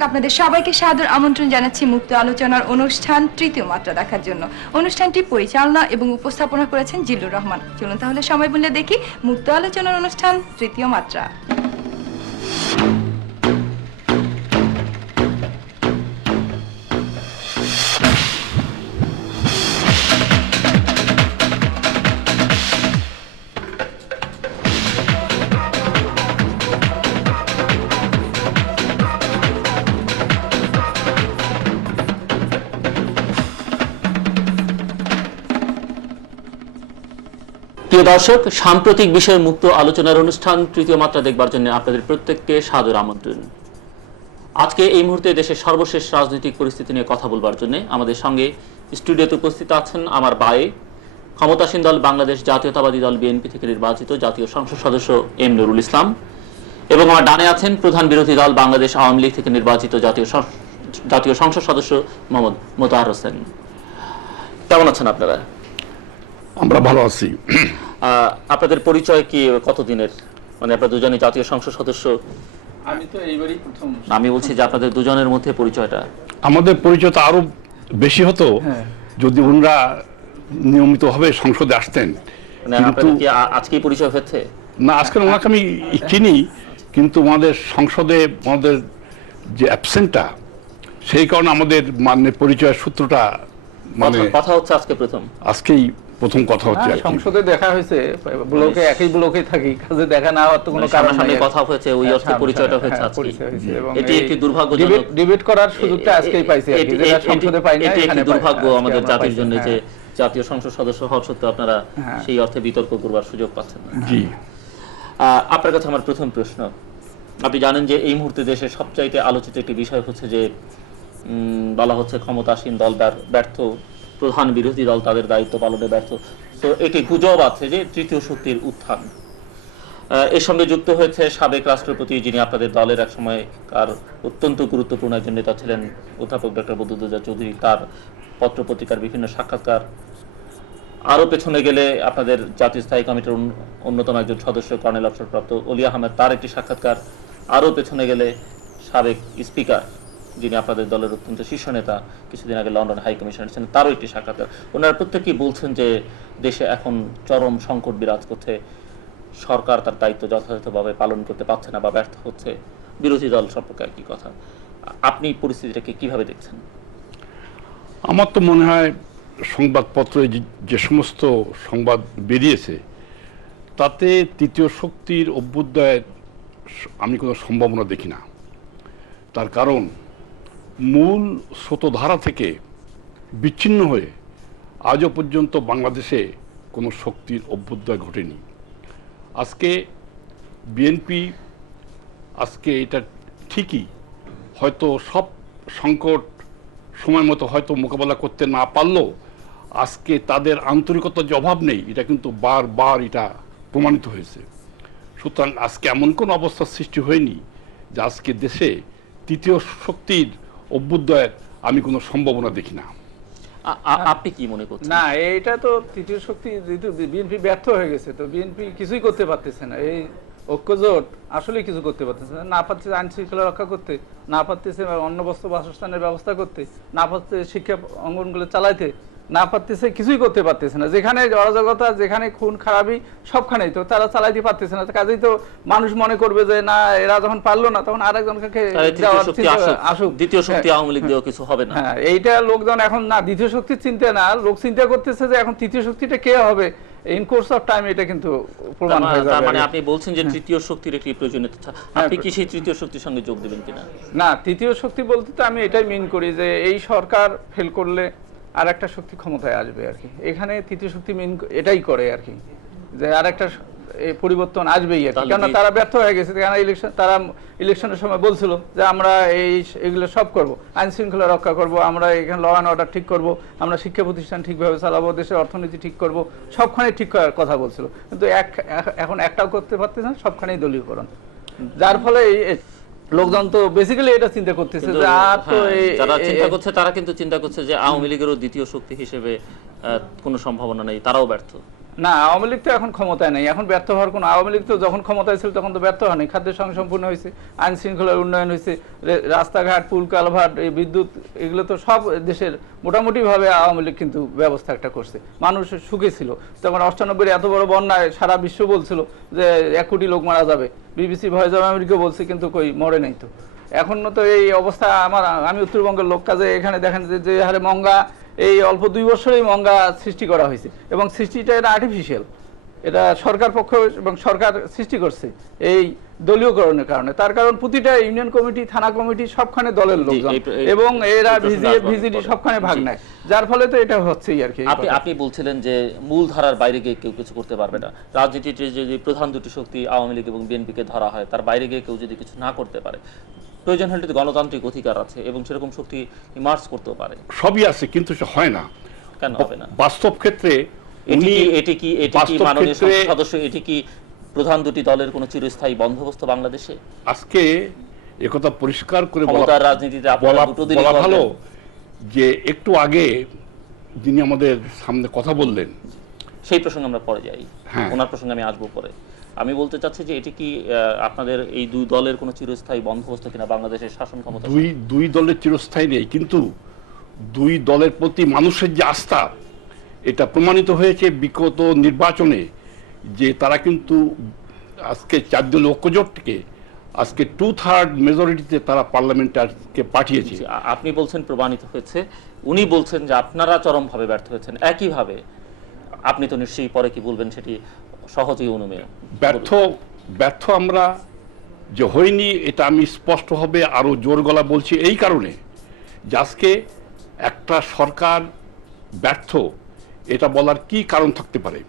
দর্শক, আপনাদের সবাইকে সাদর আমন্ত্রণ জানাচ্ছি মুক্ত আলোচনার অনুষ্ঠান তৃতীয় মাত্রা দেখার জন্য। অনুষ্ঠানটি পরিচালনা এবং উপস্থাপনা করেছেন জিল্লুর রহমান। চলুন তাহলে সময় বললে দেখি মুক্ত আলোচনার অনুষ্ঠান তৃতীয় মাত্রা। প্রিয় দর্শক, সাম্প্রতিক বিষয় মুক্ত আলোচনার অনুষ্ঠান তৃতীয় মাত্রা দেখবার জন্য আপনাদের প্রত্যেককে সাদর আমন্ত্রণ। আজকে এই মুহূর্তে দেশের সর্বশেষ রাজনৈতিক পরিস্থিতি নিয়ে কথা বলবার জন্য আমাদের সঙ্গে স্টুডিওতে উপস্থিত আছেন আমার বায়ে ক্ষমতাসীন দল বাংলাদেশ জাতীয়তাবাদী দল বিএনপি থেকে নির্বাচিত জাতীয় সংসদ সদস্য এম নুরুল ইসলাম, এবং আমার ডানে আছেন প্রধান বিরোধী দল বাংলাদেশ আওয়ামী লীগ থেকে নির্বাচিত জাতীয় সংসদ সদস্য মোহাম্মদ মোতাহার হোসেন। কেমন আছেন আপনারা? আমরা ভালো আছি। আপনাদের পরিচয় কি কতদিনের? মানে আপনারা দুজনই জাতীয় সংসদ সদস্য। আমি তো এইবারই প্রথম। আমি বলছি যে আপনাদের দুজনের মধ্যে পরিচয়টা। আমাদের পরিচয় তো আরো বেশি হতো যদি ওনারা নিয়মিতভাবে সংসদে আসতেন। মানে আপনাদের কি আজকেই পরিচয় হচ্ছে? না, আজকে ওনাকে আমি চিনি, কিন্তু আমাদের সংসদে আমাদের যে অ্যাবসেন্টটা, সেই কারণে আমাদের মানে পরিচয়ের সূত্রটা মানে কথা হচ্ছে আজকে প্রথম। আজকেই প্রথম কথা হচ্ছে। সংসদে দেখা হয়েছে, ব্লকে একই ব্লকে থাকি, কাজে দেখা না হওয়ার তো কোনো কারণ নাই। কথা হয়েছে, ওই অর্থে পরিচয়টা হয়েছে আজকে। এটি একটি দুর্ভাগ্যজনক। ডিবেট করার সুযোগটা আজকেই পাইছি, যেটা সংসদে পাই না। এটি একটি দুর্ভাগ্য আমাদের জাতির জন্য যে জাতীয় সংসদ সদস্য হওয়া সত্ত্বেও আপনারা সেই অর্থে বিতর্ক করবার সুযোগ পাচ্ছেন না। জি, আপনার কাছে আমার প্রথম প্রশ্ন, আপনি জানেন যে এই মুহূর্তে দেশের সবচাইতে আলোচিত একটি বিষয় হচ্ছে যে বলা হচ্ছে ক্ষমতাসীন দল ব্যর্থ, প্রধান বিরোধী দল তাদের দায়িত্ব পালনে ব্যর্থ। তো এটি গুজব আছে যে তৃতীয় শক্তির উত্থান। এর সঙ্গে যুক্ত হয়েছে সাবেক রাষ্ট্রপতি, যিনি আপনাদের দলের এক সময়কার অত্যন্ত গুরুত্বপূর্ণ একজন নেতা ছিলেন, অধ্যাপক ডক্টর বদরুদ্দোজা চৌধুরী, তার পত্রপত্রিকার বিভিন্ন সাক্ষাৎকার। আরও পেছনে গেলে আপনাদের জাতীয় স্থায়ী কমিটির অন্যতম একজন সদস্য কর্নেল অবসরপ্রাপ্ত অলি আহমেদ, তার একটি সাক্ষাৎকার। আরও পেছনে গেলে সাবেক স্পিকার, যিনি আপনাদের দলের অত্যন্ত শীর্ষ নেতা, কিছুদিন আগে লন্ডন হাই কমিশনার ছিলেন, তারও একটি সাক্ষাৎকার। ওনারা প্রত্যেকেই বলছেন যে দেশে এখন চরম সংকট বিরাজ করছে, সরকার তার দায়িত্ব যথাযথভাবে পালন করতে পারছে না বা ব্যর্থ হচ্ছে। বিরোধী দল সম্পর্কে একই কথা। আপনি পরিস্থিতিটাকে কিভাবে দেখছেন? আমার তো মনে হয় সংবাদপত্রে যে সমস্ত সংবাদ বেরিয়েছে তাতে তৃতীয় শক্তির অভ্যুদয়ের আমি কোনো সম্ভাবনা দেখি না। তার কারণ মূল স্রোতধারা থেকে বিচ্ছিন্ন হয়ে আজও পর্যন্ত বাংলাদেশে কোনো শক্তির অভ্যুদয় ঘটেনি। আজকে বিএনপি আজকে এটা ঠিকই হয়তো সব সংকট সময় মতো হয়তো মোকাবেলা করতে না পারলেও আজকে তাদের আন্তরিকতার যে অভাব নেই, এটা কিন্তু বারবার এটা প্রমাণিত হয়েছে। সুতরাং আজকে এমন কোনো অবস্থার সৃষ্টি হয়নি যে আজকে দেশে তৃতীয় শক্তির অভ্যুদয়ের আমি কোনো সম্ভাবনা দেখি না। আপনি কি মনে করছেন? না, এইটা তো তৃতীয় শক্তি, বিএনপি ব্যর্থ হয়ে গেছে, তো বিএনপি কিছুই করতে পারতেছে না। এই ঐক্যজোট আসলে কিছু করতে পারতেছে না, পারতেছে আইন শৃঙ্খলা রক্ষা করতে, না পারতেছে অন্ন বস্ত্র বাসস্থানের ব্যবস্থা করতে, না পারতেছে শিক্ষা অঙ্গনগুলো চালাইতে, না পারতেছে, কিছুই করতে পারতেছে না। যেখানে অরাজকতা, যেখানে খুন খারাপি, সবখানেই তো তারা চালাইতে পারতেছে না। কাজেই তো মানুষ মনে করবে যে না, এরা যখন পারলো না তখন আরেকজনকে আসুক, দ্বিতীয় শক্তি আওয়ামী লীগ দিয়েও কিছু হবে না। হ্যাঁ, এইটা লোকজন এখন না দ্বিতীয় শক্তির চিন্তা না, লোক চিন্তা করতেছে যে এখন তৃতীয় শক্তিটা কে হবে। ইন কোর্স অফ টাইম এটা কিন্তু প্রমাণ হয়ে যাবে। তার মানে আপনি বলছেন যে তৃতীয় শক্তির একটি প্রয়োজনীয়তা, আপনি কি সেই তৃতীয় শক্তির সঙ্গে যোগ দেবেন কিনা? না, তৃতীয় শক্তি বলতে তো আমি এটাই মিন করি যে এই সরকার ফেল করলে আর একটা শক্তি ক্ষমতায় আসবে আর কি। এখানে তৃতীয় শক্তি মিন এটাই করে আর কি, যে আর একটা পরিবর্তন আসবেই আর কি। কেননা তারা ব্যর্থ হয়ে গেছে। তারা ইলেকশনের সময় বলছিল যে আমরা এগুলো সব করব, আইন শৃঙ্খলা রক্ষা করব, আমরা এখানে ল অ্যান্ড অর্ডার ঠিক করব, আমরা শিক্ষা প্রতিষ্ঠান ঠিকভাবে চালাবো, দেশের অর্থনীতি ঠিক করব, সবখানে ঠিক করার কথা বলছিল। কিন্তু এখন একটাও করতে পারতেছে না, সবখানেই দলীয়করণ, যার ফলে লোকজন তো বেসিক্যালি এটা চিন্তা করতেছে যে আর তো যারা চিন্তা করছে তারা কিন্তু চিন্তা করছে যে আওয়ামী লীগেরও দ্বিতীয় শক্তি হিসেবে কোনো সম্ভাবনা নেই, তারাও ব্যর্থ। না, আওয়ামী লীগ তো এখন ক্ষমতায় নেই, এখন ব্যর্থ হওয়ার কোনো, আওয়ামী লীগ তো যখন ক্ষমতায় ছিল তখন তো ব্যর্থ হয়নি, খাদ্য সংসম্পূর্ণ হয়েছে, আইন শৃঙ্খলার উন্নয়ন হয়েছে, রাস্তাঘাট, পুল কালভার্ট, এই বিদ্যুৎ, এগুলো তো সব দেশের মোটামুটিভাবে আওয়ামী লীগ কিন্তু ব্যবস্থা একটা করছে, মানুষ সুখে ছিল। তখন 98 এত বড় বন্যায় সারা বিশ্ব বলছিল যে 1 কোটি লোক মারা যাবে, বিবিসি ভয়েস অফ আমেরিকা বলছে, কিন্তু কই মরে নাই তো। এখন তো এই অবস্থা, আমি উত্তরবঙ্গের লোক, কাজে এখানে দেখেন যে হারে মঙ্গা, এই অল্প 2 বছরেই মঙ্গা সৃষ্টি করা হয়েছে, এবং সৃষ্টিটা এটা আর্টিফিশিয়াল, এটা সরকার পক্ষ এবং সরকার সৃষ্টি করছে এই দলীয়করণের কারণে। তার কারণ প্রতিটা ইউনিয়ন কমিটি, থানা কমিটি সবখানে দলের লোকজন, এবং এরা ভিজিডি সবখানে ভাগ নেয়, যার ফলে তো এটা হচ্ছেই আর কি। আপনি বলছিলেন যে মূল ধারার বাইরে গিয়ে কেউ কিছু করতে পারবে না, রাজনীতিতে যদি প্রধান দুটি শক্তি আওয়ামী লীগ এবং বিএনপিকে ধরা হয়, তার বাইরে গিয়ে কেউ যদি কিছু না করতে পারে, প্রয়োজন হলে তো গণতান্ত্রিক অধিকার আছে এবং সেরকম শক্তি ইমার্জ করতেও পারে। সবই আছে, কিন্তু সে হয় না। কেন হবে না? বাস্তব ক্ষেত্রে এটি কি মাননীয় সংসদ সদস্য, এটি কি প্রধান দুটি দলের কোনো চিরস্থায়ী বন্দোবস্ত বাংলাদেশে? আজকে একথা পরিষ্কার করে ক্ষমতার রাজনীতিতে আপনারা দুটো দিন বলা ভালো যে একটু আগে যিনি আমাদের সামনে কথা বললেন, সেই প্রসঙ্গে আমরা পরে যাই, হ্যাঁ। ওনার প্রসঙ্গে আমি আসবো পরে। আমি বলতে চাচ্ছি যে এটি কি আপনাদের এই দুই দলের কোনো চিরস্থায়ী বন্দোবস্ত কিনা বাংলাদেশের শাসন ক্ষমতা? দুই দলের চিরস্থায়ী নেই, কিন্তু দুই দলের প্রতি মানুষের যে আস্থা, এটা প্রমাণিত হয়েছে বিগত নির্বাচনে, যে তারা কিন্তু আজকে 4 দলীয় ঐক্যজোটকে আজকে 2/3 মেজরিটিতে তারা পার্লামেন্টে আজকে পাঠিয়েছে। আপনি বলছেন প্রমাণিত হয়েছে, উনি বলছেন যে আপনারা চরমভাবে ব্যর্থ হয়েছেন। একইভাবে আপনি তো নিশ্চয়ই পরে কি বলবেন সেটি সহজেই অনুমেয়। ব্যর্থ আমরা যে হয়নি, এটা আমি স্পষ্টভাবে আরো জোর গলা বলছি এই কারণে যে আজকে একটা সরকার ব্যর্থ, এটা বলার কি কারণ থাকতে পারে?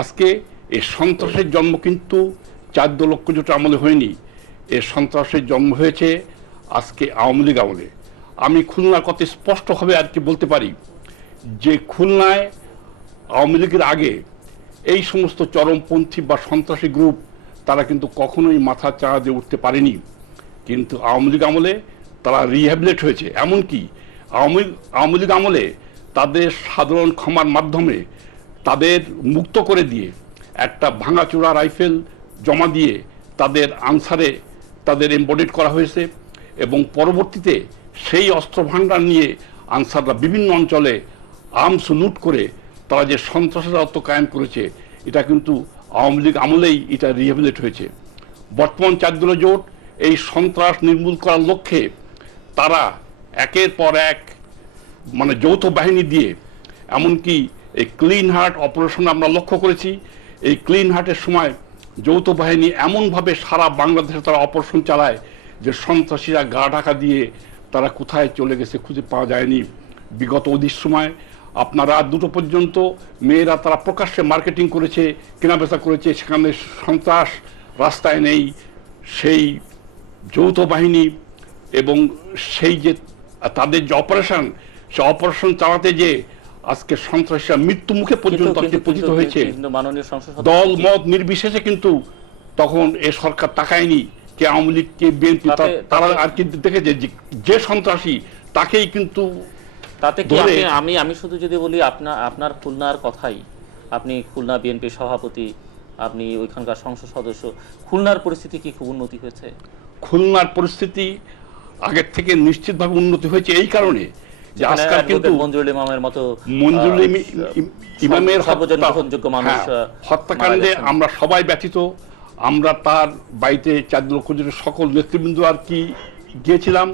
আজকে এই সন্ত্রাসের জন্ম কিন্তু 4 দল ঐক্যজোট আমলে হয়নি, এই সন্ত্রাসের জন্ম হয়েছে আজকে আওয়ামী লীগ আমলে। আমি খুলনার কথা স্পষ্টভাবে আর কি বলতে পারি যে খুলনায় আওয়ামী লীগের আগে এই সমস্ত চরমপন্থী বা সন্ত্রাসী গ্রুপ তারা কিন্তু কখনোই মাথা চাড়া দিয়ে উঠতে পারেনি, কিন্তু আওয়ামী লীগ আমলে তারা রিহ্যাবিলিট হয়েছে। এমনকি আওয়ামী লীগ আমলে তাদের সাধারণ ক্ষমার মাধ্যমে তাদের মুক্ত করে দিয়ে একটা ভাঙাচোরা রাইফেল জমা দিয়ে তাদের আনসারে তাদের এমবডিড করা হয়েছে, এবং পরবর্তীতে সেই অস্ত্র ভাণ্ডার নিয়ে আনসাররা বিভিন্ন অঞ্চলে আর্মস লুট করে তারা যে সন্ত্রাসের রাজত্ব কায়েম করেছে, এটা কিন্তু আওয়ামী লীগ আমলেই এটা রিহ্যাবিলিট হয়েছে। বর্তমান 4 দলীয় জোট এই সন্ত্রাস নির্মূল করার লক্ষ্যে তারা একের পর এক মানে যৌথ বাহিনী দিয়ে, এমনকি এই ক্লিন হার্ট অপারেশন আমরা লক্ষ্য করেছি। এই ক্লিন হার্টের সময় যৌথ বাহিনী এমনভাবে সারা বাংলাদেশে তারা অপারেশন চালায় যে সন্ত্রাসীরা গা ঢাকা দিয়ে তারা কোথায় চলে গেছে খুঁজে পাওয়া যায়নি। বিগত অধিক সময় আপনারা 2টো পর্যন্ত মেয়েরা তারা প্রকাশ্যে মার্কেটিং করেছে, কেনাবেচা করেছে, সেখানে সন্ত্রাস রাস্তায় নেই। সেই যৌথ বাহিনী এবং সেই যে তাদের যে অপারেশন, সে অপারেশন চালাতে যে আজকে সন্ত্রাসীরা মৃত্যু মুখে পর্যন্ত পতিত হয়েছে। দল মত নির্বিশেষে কিন্তু তখন এ সরকার তাকায়নি কে আওয়ামী লীগ কে বিএনপি, তারা আর কি দেখেছে যে সন্ত্রাসী তাকেই কিন্তু। তাতে কি আমি শুধু যদি বলি আপনার খুলনার কথাই, আপনি খুলনা বিএনপির সভাপতি, আপনি ওইখানকার সংসদ সদস্য, খুলনার পরিস্থিতি কি খুব উন্নতি হয়েছে? খুলনার পরিস্থিতি আগের থেকে নিশ্চিতভাবে উন্নতি হয়েছে এই কারণে যে আজকাল কিন্তু মঞ্জুরুল ইমামের মতো ইমামের হত্যাকাণ্ডে আমরা সবাই ব্যথিত। আমরা তার বাড়িতে 4 লক্ষ জনের সকল নেতৃবৃন্দ আর কি গিয়েছিলাম।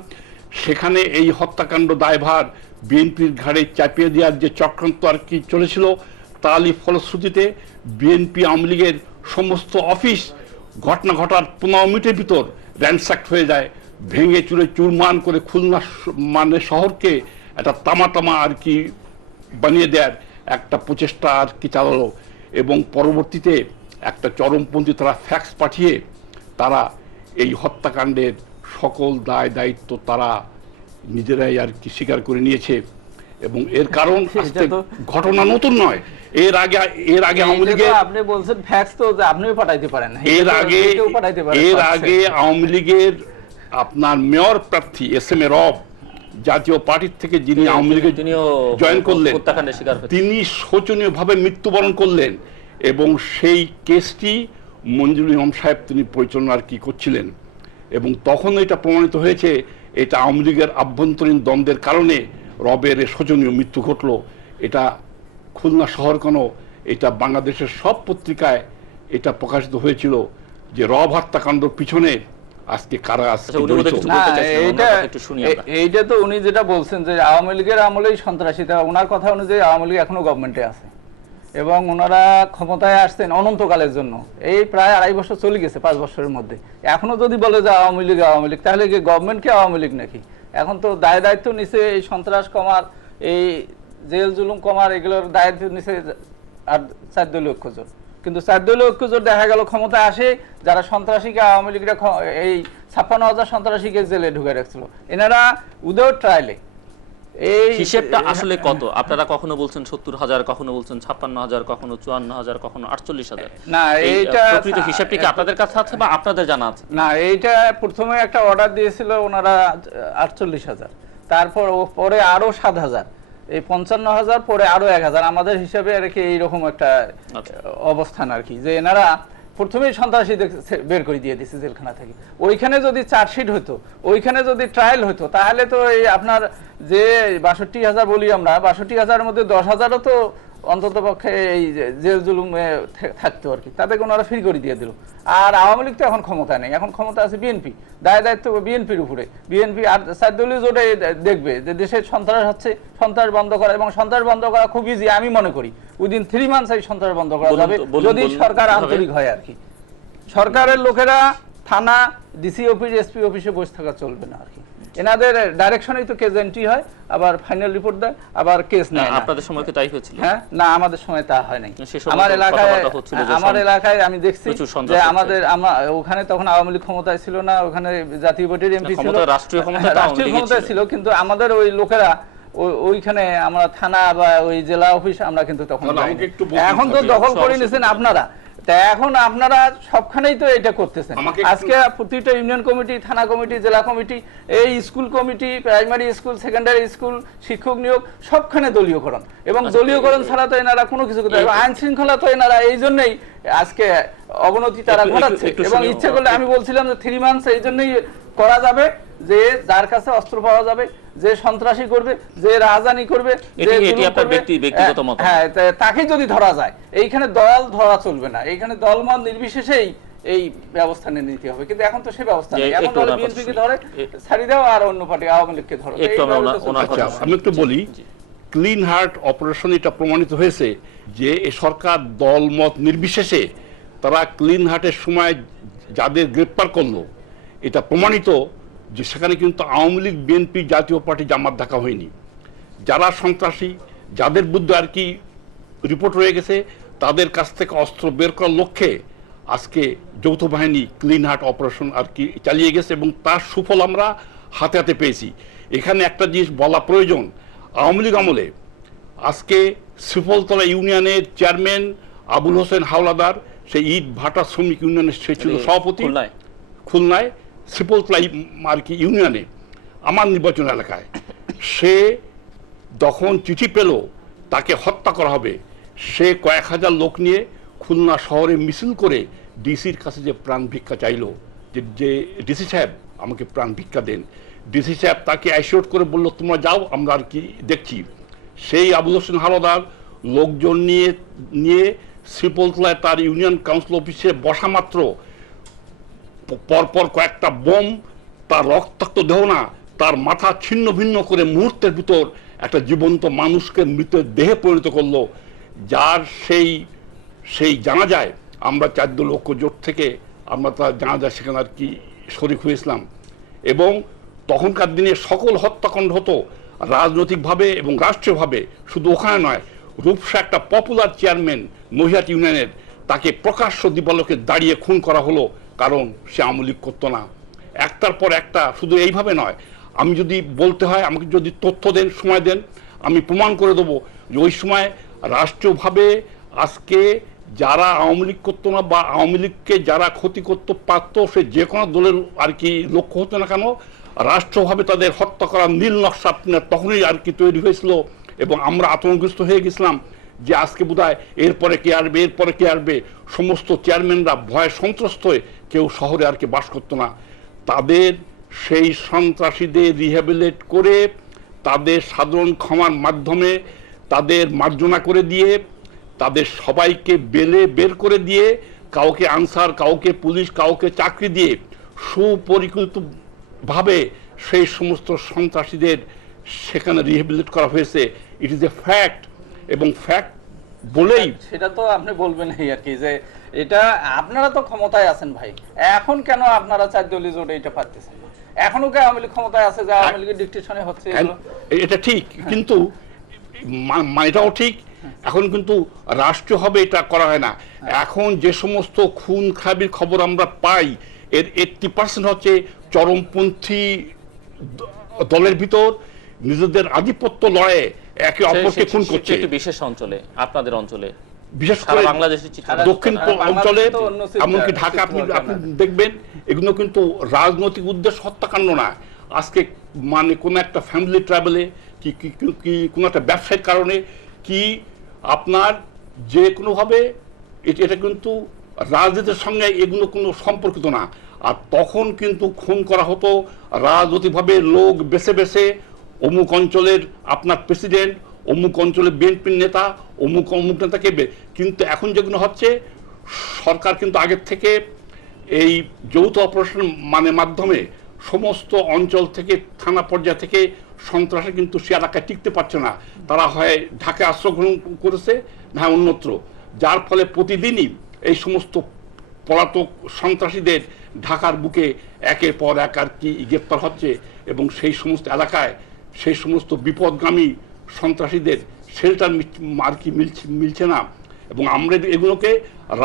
সেখানে এই হত্যাকাণ্ড দায়ভার বিএনপির ঘাড়ে চাপিয়ে দেওয়ার যে চক্রান্ত আর কি চলেছিল, তারই ফলশ্রুতিতে বিএনপি আওয়ামী লীগের সমস্ত অফিস ঘটনা ঘটার 15 মিনিটের ভিতর র্যানস্যাক্ট হয়ে যায়, ভেঙে চুরে চুরমান করে খুলনা মানে শহরকে একটা তামা আর কি বানিয়ে দেওয়ার একটা প্রচেষ্টা আর কি চালালো। এবং পরবর্তীতে একটা চরমপন্থী তারা ফ্যাক্স পাঠিয়ে তারা এই হত্যাকাণ্ডের সকল দায় দায়িত্ব তারা নিজেরাই আর কি স্বীকার করে নিয়েছে। এবং এর কারণ ঘটনা নতুন নয়, এর আগে আওয়ামী লীগের, আপনি বলছেন ফ্যাক্স তো আপনিও পাঠাইতে পারেন, এর আগে আওয়ামী লীগের আপনার মেয়র প্রার্থী SM এ রব জাতীয় পার্টির থেকে যিনি আওয়ামী লীগের জয়েন করলেন, তিনি শোচনীয়ভাবে মৃত্যুবরণ করলেন। এবং সেই কেসটি মঞ্জুরুল ইমাম সাহেব তিনি পরিচালনা আর কি করছিলেন, এবং তখন এটা প্রমাণিত হয়েছে এটা আওয়ামী লীগের আভ্যন্তরীণ দ্বন্দ্বের কারণে রবের শোচনীয় মৃত্যু ঘটল। এটা খুলনা শহর কেন, এটা বাংলাদেশের সব পত্রিকায় এটা প্রকাশিত হয়েছিল যে রব হত্যাকাণ্ডের পিছনে আজকে কারা আছে উনি বোধহয় কিছু না বলতে চাইছিলেন, এইটা আমরা একটু শুনি আমরা। এইটা তো উনি যেটা বলছেন যে আওয়ামী লীগের আমলেই সন্ত্রাসী, তা ওনার কথা অনুযায়ী আওয়ামী লীগ এখনো গভর্নমেন্টে আছে এবং ওনারা ক্ষমতায় আসছেন অনন্তকালের জন্য। এই প্রায় 2.5 বছর চলে গেছে, 5 বছরের মধ্যে। এখনো যদি বলে যে আওয়ামী লীগ তাহলে কি গভর্নমেন্ট কি আওয়ামী লীগ নাকি? এখন তো দায়িত্ব নিছে এই সন্ত্রাস কমার, এই জেল জুলুম কমার, এগুলোর দায়িত্ব নিছে আর 4 দলীয় ঐক্যজোট। কিন্তু 4 দলীয় ঐক্যজোট দেখা গেল ক্ষমতায় আসে, যারা সন্ত্রাসীকে আওয়ামী লীগরা এই 56,000 সন্ত্রাসীকে জেলে ঢুকে রাখছিল, এনারা উইদাউট ট্রায়ালে। এই হিসেবটা আসলে কত? আপনারা কখনো বলছেন 70,000, কখনো বলছেন 56,000, কখনো 54,000, কখনো 48,000। না, এইটা প্রকৃত হিসাবটি কি আপনাদের কাছে আছে বা আপনাদের জানা আছে? না, এইটা প্রথমে একটা অর্ডার দিয়েছিল ওনারা 48,000, তারপর পরে আরো 7,000, এই 55,000, পরে আরো 1,000। আমাদের হিসাবে আর কি এইরকম একটা অবস্থান আর কি, যে এনারা প্রথমেই সন্ত্রাসী বের করে দিয়ে দিচ্ছে জেলখানা থেকে। ওইখানে যদি চার্জশিট হতো, ওইখানে যদি ট্রায়াল হতো, তাহলে তো এই আপনার যে 62,000 বলি আমরা, 62,000-এর মধ্যে 10,000ও তো অন্তত পক্ষে এই জেল জুলুমে থাকতো আর কি, তাদেরকে ওনারা ফ্রি করে দিয়ে দিল। আর আওয়ামী লীগ তো এখন ক্ষমতায় নেই, এখন ক্ষমতা আছে বিএনপি, দায়িত্ব বিএনপির উপরে। বিএনপি আর 4 দলীয় জোটে দেখবে যে দেশে সন্ত্রাস হচ্ছে, সন্ত্রাস বন্ধ করা, এবং সন্ত্রাস বন্ধ করা খুব ইজি। আমি মনে করি উইদিন 3 মান্থস এই সন্ত্রাস বন্ধ করা যাবে, যদি সরকার আন্তরিক হয় আর কি। সরকারের লোকেরা থানা, ডিসি অফিস, এসপি অফিসে বসে থাকা চলবে না আর কি। এনাদের ডাইরেকশনেই তো কেস এন্ট্রি হয়, আবার ফাইনাল রিপোর্ট দেয়, আবার কেস নেয় না। আপনাদের সময় কি তাই হয়েছিল? হ্যাঁ, না, আমাদের সময় তা হয় নাই। সে সময় আমার তো এলাকায় কথাবার্তা হচ্ছিল যে আমার এলাকায় আমি দেখছি প্রচুর সন্ত্রাস যে হচ্ছে। ওখানে তখন আওয়ামী লীগ ক্ষমতায় ছিল না, ওখানে জাতীয় পার্টির এমপি ছিল, ক্ষমতা রাষ্ট্রীয় ক্ষমতা রাষ্ট্রীয় ক্ষমতায় ছিল, কিন্তু আমাদের ওই লোকেরা ওইখানে আমরা থানা বা ওই জেলা অফিস আমরা কিন্তু তখন যাইনি। এখন তো দখল করে নিয়েছেন আপনারা, তা এখন আপনারা সবখানেই তো এটা করতেছেন। আজকে প্রতিটা ইউনিয়ন কমিটি, থানা কমিটি, জেলা কমিটি, এই school committee, primary school, secondary school, শিক্ষক নিয়োগ, সবখানে দলীয়করণ। এবং দলীয়করণ ছাড়া তো এনারা কোনো কিছু করতে পারবে। আইন শৃঙ্খলা তো এনারা এই জন্যই আজকে অবনতি তারা ঘটাচ্ছে। এবং ইচ্ছে করলে আমি বলছিলাম যে 3 মান্থস এই জন্যই করা যাবে, যে যার কাছে অস্ত্র পাওয়া যাবে, যে সন্ত্রাসী করবে, যে রাজধানী করবে, যে ব্যক্তিগত মত, হ্যাঁ, তাকে যদি ধরা যায়, এইখানে দল ধরা চলবে না, এইখানে দলমত নির্বিশেষেই এই ব্যবস্থা নিতে হবে। কিন্তু এখন তো সে ব্যবস্থা নেই। এখন ধরে বিএনপিকে ধরে ছাড়ি দাও, আর অন্য পার্টি আওয়ামী লীগকে ধরো। আমি একটু বলি, ক্লিন হার্ট অপারেশন এটা প্রমাণিত হয়েছে যে এই সরকার দলমত নির্বিশেষে তারা ক্লিন হার্টের সময় যাদের গ্রেপ্তার করলো, এটা প্রমাণিত যে সেখানে কিন্তু আওয়ামী লীগ, বিএনপি, জাতীয় পার্টি, জামাত দেখা হয়নি। যারা সন্ত্রাসী, যাদের বিরুদ্ধে আর কি রিপোর্ট রয়ে গেছে, তাদের কাছ থেকে অস্ত্র বের করার লক্ষ্যে আজকে যৌথ বাহিনী ক্লিন হার্ট অপারেশন আর কি চালিয়ে গেছে, এবং তার সুফল আমরা হাতে হাতে পেয়েছি। এখানে একটা জিনিস বলা প্রয়োজন, আওয়ামী লীগ আমলে আজকে শ্রীফলতলা ইউনিয়নের চেয়ারম্যান আবুল হোসেন হাওলাদার, সেই ইট ভাটা শ্রমিক ইউনিয়নের সে ছিল সভাপতি খুলনায়, শ্রীফলতলা আর কি ইউনিয়নে, আমার নির্বাচন এলাকায়। সে যখন চিঠি পেল তাকে হত্যা করা হবে, সে কয়েক হাজার লোক নিয়ে খুলনা শহরে মিছিল করে ডিসির কাছে যে প্রাণ ভিক্ষা চাইল, যে ডিসি সাহেব আমাকে প্রাণ ভিক্ষা দেন। ডিসি সাহেব তাকে অ্যাসিওর করে বলল, তোমরা যাও, আমরা আর কি দেখছি। সেই আবুল হোসেন হাওলাদার লোকজন নিয়ে শ্রীফলতলায় তার ইউনিয়ন কাউন্সিল অফিসে বসা মাত্র পরপর কয়েকটা বোম তার রক্তাক্ত দেহ না, তার মাথা ছিন্ন ভিন্ন করে মুহূর্তের ভিতর একটা জীবন্ত মানুষকে মৃতদেহে পরিণত করলো। যার সেই জানাজায় আমরা 4 দলীয় ঐক্যজোট থেকে আমরা তার জানাজা সেখানে আর কি শরীক হয়েছিলাম। এবং তখনকার দিনে সকল হত্যাকাণ্ড হতো রাজনৈতিকভাবে এবং রাষ্ট্রীয়ভাবে, শুধু ওখানে নয়, রূপসা একটা পপুলার চেয়ারম্যান মহিয়াট ইউনিয়নের, তাকে প্রকাশ্য দিবালোকে দাঁড়িয়ে খুন করা হলো, কারণ সে আওয়ামী লীগ করতো না। একটার পর একটা, শুধু এইভাবে নয়, আমি যদি বলতে হয়, আমাকে যদি তথ্য দেন, সময় দেন, আমি প্রমাণ করে দেবো যে ওই সময় রাষ্ট্রীয়ভাবে আজকে যারা আওয়ামী লীগ করতো না বা আওয়ামী লীগকে যারা ক্ষতি করতে পারতো, সে যে কোনো দলের আর কি লক্ষ্য হতো না কেন, রাষ্ট্রভাবে তাদের হত্যা করার নীল নকশা তখনই আর কি তৈরি হয়েছিল। এবং আমরা আতঙ্কগ্রস্ত হয়ে গেছিলাম যে আজকে বোধহয় এরপরে কে আসবে, এরপরে কে আসবে, সমস্ত চেয়ারম্যানরা ভয়ে সন্ত্রস্ত হয়ে কেউ শহরে আর কি বাস করতো না। তাদের সেই সন্ত্রাসীদের রিহ্যাবিলিট করে, তাদের সাধারণ ক্ষমার মাধ্যমে তাদের মার্জনা করে দিয়ে, তাদের সবাইকে বের করে দিয়ে, কাউকে আনসার, কাউকে পুলিশ, কাউকে চাকরি দিয়ে সুপরিকল্পিতভাবে সেই সমস্ত সন্ত্রাসীদের সেখানে রিহ্যাবিলিট করা হয়েছে। ইট ইজ এ ফ্যাক্ট, এবং ফ্যাক্ট বলেই সেটা তো আপনি বলবেন আর কি, যে এটা আপনারা তো ক্ষমতায় আছেন ভাই, এখন কেন আপনারা 4 দলীয় জোট এটা পারতেছেন না? এখনো কি আওয়ামী লীগ ক্ষমতায় আছে যে আওয়ামী লীগের ডিকটেশনে হচ্ছে এগুলো? এটা ঠিক, কিন্তু এটাও ঠিক, এখন কিন্তু রাষ্ট্র হবে এটা করা হয় না। এখন যে সমস্ত খুন খাবির খবর আমরা পাই, এর 80% হচ্ছে চরমপন্থী দলের ভিতর নিজেদের আধিপত্য লড়াইয়ে একে অপরকে খুন করছে। একটু বিশেষ অঞ্চলে, আপনাদের অঞ্চলে, বিশেষ সারা করে বাংলাদেশের চিত্র, দক্ষিণ অঞ্চলে, এমনকি ঢাকা আপনি দেখবেন, এগুলো কিন্তু রাজনৈতিক উদ্দেশ্য হত্যাকাণ্ড না। আজকে মানে কোন একটা ফ্যামিলি ট্রাভেলে কি কোন একটা ব্যবসায়িক কারণে কি আপনার যে কোনোভাবে এটা কিন্তু রাজনীতির সঙ্গে এগুলো কোনো সম্পর্কিত না। আর তখন কিন্তু খুন করা হতো রাজনৈতিকভাবে, লোক বেছে বেছে, অমুক অঞ্চলের আপনার প্রেসিডেন্ট, অমুক অঞ্চলের বিএনপির নেতা, অমুক নেতাকে। কিন্তু এখন যেগুলো হচ্ছে, সরকার কিন্তু আগের থেকে এই যৌথ অপারেশন মাধ্যমে সমস্ত অঞ্চল থেকে, থানা পর্যায় থেকে সন্ত্রাসী কিন্তু সে এলাকায় টিকতে পারছে না। তারা হয় ঢাকায় আশ্রয় গ্রহণ করেছে, না অন্যত্র, যার ফলে প্রতিদিনই এই সমস্ত পলাতক সন্ত্রাসীদের ঢাকার বুকে একের পর এক আর কি গ্রেপ্তার হচ্ছে, এবং সেই সমস্ত এলাকায় সেই সমস্ত বিপদগামী সন্ত্রাসীদের শেল্টার আর কি মিলছে না। এবং আমরা এগুলোকে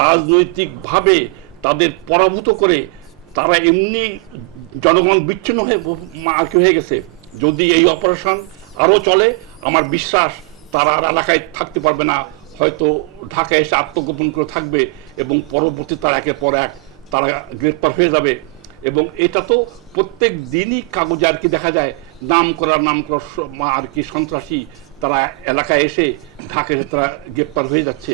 রাজনৈতিকভাবে তাদের পরাভূত করে তারা এমনি জনগণ বিচ্ছিন্ন হয়ে আর কি হয়ে গেছে। যদি এই অপারেশন আরও চলে, আমার বিশ্বাস তারা আর এলাকায় থাকতে পারবে না, হয়তো ঢাকায় এসে আত্মগোপন করে থাকবে, এবং পরবর্তী তার একের পর এক তারা গ্রেপ্তার হয়ে যাবে। এবং এটা তো প্রত্যেক দিনই কাগজে আর কি দেখা যায়, নাম করা আর কি সন্ত্রাসী তারা এলাকায় এসে ঢাকায় তারা গ্রেপ্তার হয়ে যাচ্ছে,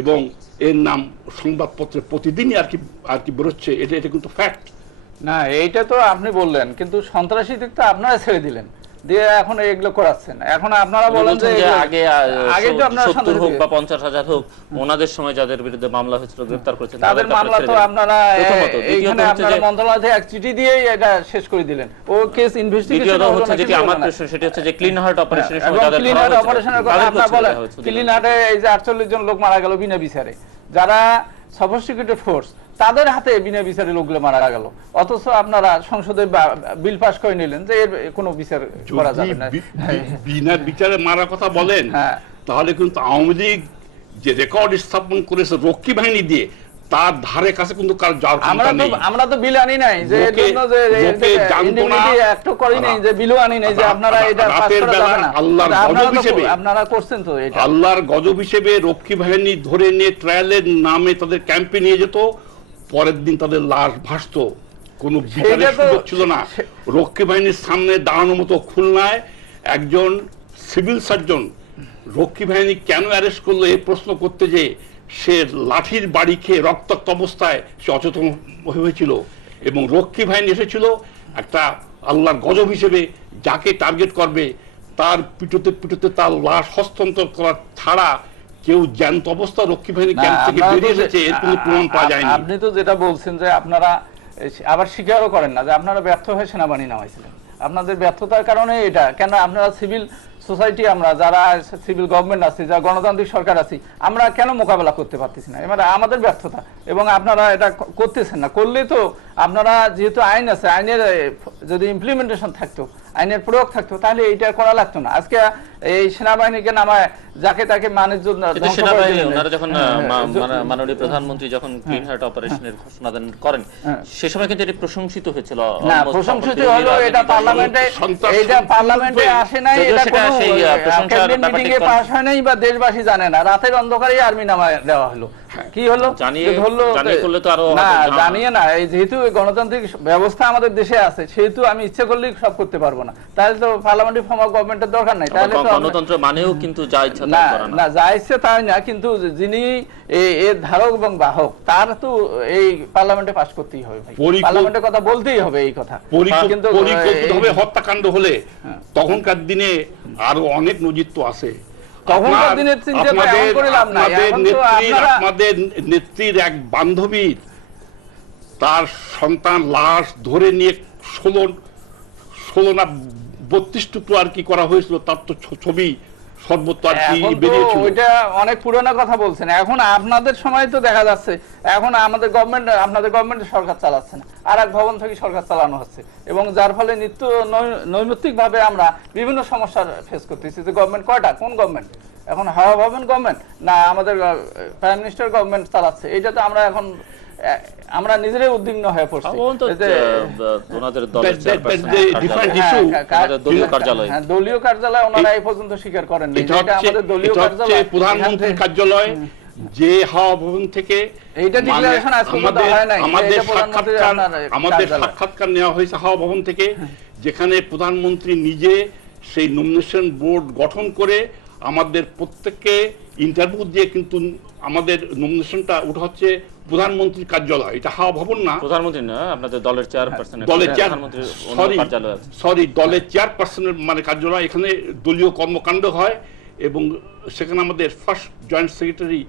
এবং এর নাম সংবাদপত্রে প্রতিদিনই আর কি বেরোচ্ছে। এটা কিন্তু ফ্যাক্ট না। এইটা তো আপনি বললেন, কিন্তু সন্ত্রাসী দিক তো আপনারা ছেড়ে দিলেন, দিয়ে এখন এগুলো করাচ্ছেন। এখন আপনারা বলেন যে আগে তো আপনারা 70 হোক বা 50,000 হোক, ওনাদের সময় যাদের বিরুদ্ধে মামলা হয়েছিল, গ্রেফতার করেছেন, তাদের মামলা তো আপনারা এইখানে আপনারা মন্ত্রণালয় থেকে এক চিঠি দিয়েই এটা শেষ করে দিলেন। ও কেস ইনভেস্টিগেশন হচ্ছে, যেটি আমার প্রশ্ন সেটা হচ্ছে যে ক্লিন হার্ট অপারেশনের সময় যাদের ক্লিন হার্ট অপারেশনের কথা আপনারা বলেন, ক্লিন হার্টে এই যে 48 জন লোক মারা গেল বিনা বিচারে, যারা সফিস্টিকেটেড ফোর্স, তাদের হাতে বিনা বিচারে লোকগুলো মারা গেল, অথচ আপনারা সংসদে বিল পাস করে নিলেন যে এর কোনো বিচার করা যাবে না। বিনা বিচারে মারার কথা বলেন, তাহলে কিন্তু আওয়ামী লীগ যে রেকর্ড স্থাপন করেছে রক্ষী বাহিনী দিয়ে, তার ধারে কাছে কিন্তু কার যাওয়ার ক্ষমতা নেই। আমরা তো বিল আনি নাই, যে এর জন্য যে ইন্ডিভিডুয়ালি অ্যাক্ট করি নাই, যে বিলও আনি নাই, যে আপনারা এটা পাস করা যাবে না। আল্লাহর গজব হিসেবে আপনারা করছেন তো এটা, আল্লাহর গজব হিসেবে রক্ষী বাহিনী ধরে নিয়ে ট্রায়ালের নামে তাদের ক্যাম্পে নিয়ে যেত, পরের দিন তাদের লাশ ভাসতো, কোনো বিচারের সুযোগ ছিল না। রক্ষী বাহিনীর সামনে দাঁড়ানোর মতো খুলনায় একজন সিভিল সার্জন রক্ষী বাহিনী কেন অ্যারেস্ট করলো এই প্রশ্ন করতে, যে সে লাঠির বাড়ি খেয়ে রক্তাক্ত অবস্থায় সে অচেতন হয়েছিল, এবং রক্ষী বাহিনী এসেছিল একটা আল্লাহর গজব হিসেবে, যাকে টার্গেট করবে তার পিটুতে তার লাশ হস্তান্তর করা ছাড়া কেউ জ্যান্ত অবস্থা রক্ষী বাহিনী ক্যাম্প থেকে বেরিয়ে এসেছে এর কোনো প্রমাণ পাওয়া যায়নি। আপনি তো যেটা বলছেন যে আপনারা আবার স্বীকারও করেন না যে আপনারা ব্যর্থ হয়ে সেনাবাহিনী নামাইছিলেন, আপনাদের ব্যর্থতার কারণে এটা। কেন আপনারা সিভিল সোসাইটি, আমরা যারা সিভিল গভর্নমেন্ট আছি, যারা গণতান্ত্রিক সরকার আছি, আমরা কেন মোকাবেলা করতে পারতেছি না? এবার আমাদের ব্যর্থতা, এবং আপনারা এটা করতেছেন না। করলে তো আপনারা, যেহেতু আইন আছে, আইনের যদি ইমপ্লিমেন্টেশন থাকতো, আইনের প্রয়োগ থাকতো, তাহলে এইটা করা লাগতো না। আজকে এই সেনাবাহিনীকে নামায় যাকে তাকে মানের জন্য যখন মাননীয় প্রধানমন্ত্রী যখন ক্লিন হার্ট অপারেশনের ঘোষণা করেন, সে সময় কিন্তু এটি প্রশংসিত হয়েছিল। না, প্রশংসিত হলো, এটা পার্লামেন্টে, এটা পার্লামেন্টে আসে নাই, এটা কোনো ক্যাবিনেট মিটিং এ পাস হয় নাই, বা দেশবাসী জানে না। রাতের অন্ধকারেই আর্মি নামায় দেওয়া হলো। কি হলো জানিয়ে- যে ধরলো জানিয়ে করলে তো আরো না হবে না। জানিয়ে না, এই যেহেতু এই গণতান্ত্রিক ব্যবস্থা আমাদের দেশে আছে সেহেতু আমি ইচ্ছে করলেই সব করতে পারবো না, তাহলে তো পার্লামেন্টারি ফর্ম অফ গভর্নমেন্টের দরকার নাই। তাহলে তো আমরা- গণতন্ত্র মানেও কিন্তু যা ইচ্ছা না তাই করা না। না যা ইচ্ছে তাই না, কিন্তু যিনি এর ধারক এবং বাহক তার তো এই পার্লামেন্টে পাস করতেই হবে ভাই, পার্লামেন্টের কথা বলতেই হবে এই কথা। কিন্তু পরিকল্পিতভাবে হত্যাকাণ্ড হলে তখনকার দিনে আরো অনেক নজির তো আছে। তখনকার দিনের চিন্তা তো এখন করে লাভ নাই, এখন তো আপনারা আপনাদের নেত্রীর এক বান্ধবীর তার সন্তান লাশ ধরে নিয়ে 16 না 32 টুকরো আর কি করা হয়েছিল, তার তো ছবি সর্বত্র আর কি এখন তো বেরিয়েছিল। ওইটা অনেক পুরোনো কথা বলছেন, এখন আপনাদের সময় তো দেখা যাচ্ছে এখন আমাদের গভর্নমেন্ট, আপনাদের গভর্নমেন্টের সরকার চালাচ্ছে না, আর এক ভবন থেকে সরকার চালানো হচ্ছে, এবং যার ফলে নিত্য নৈমিত্তিক ভাবে আমরা বিভিন্ন সমস্যার ফেস করতেছি। যে গভর্নমেন্ট কয়টা, কোন গভর্নমেন্ট এখন, হাওয়া ভবন গভর্নমেন্ট না আমাদের প্রাইম মিনিস্টার গভর্নমেন্ট চালাচ্ছে, এইটা তো আমরা এখন আমরা নিজেরাই উদ্বিগ্ন হয়ে পড়ছি। ওনাদের দলের চেয়ারপারসন দলীয় কার্যালয়, হ্যাঁ দলীয় কার্যালয় ওনারা এই পর্যন্ত স্বীকার করেননি। এটা আমাদের দলীয় কার্যালয়, প্রধানমন্ত্রীর কার্যালয় যে হাওয়া ভবন থেকে এইটা ডিক্লারেশন আজ পর্যন্ত হয় নাই। আমাদের সাক্ষাৎকার নেওয়া হয়েছে হাওয়া ভবন থেকে, যেখানে প্রধানমন্ত্রী নিজে সেই নমিনেশন বোর্ড গঠন করে আমাদের প্রত্যেককে ইন্টারভিউ দিয়ে কিন্তু আমাদের নমিনেশনটা ওঠা হচ্ছে প্রধানমন্ত্রীর কার্যালয়, এটা হাওয়া ভবন না। প্রধানমন্ত্রী না, আপনাদের দলের চেয়ারপারসন, দলের কার্যালয়, সরি দলের চেয়ারপারসনের মানে কার্যালয়, এখানে দলীয় কর্মকাণ্ড হয় এবং সেখানে আমাদের ফার্স্ট জয়েন্ট সেক্রেটারি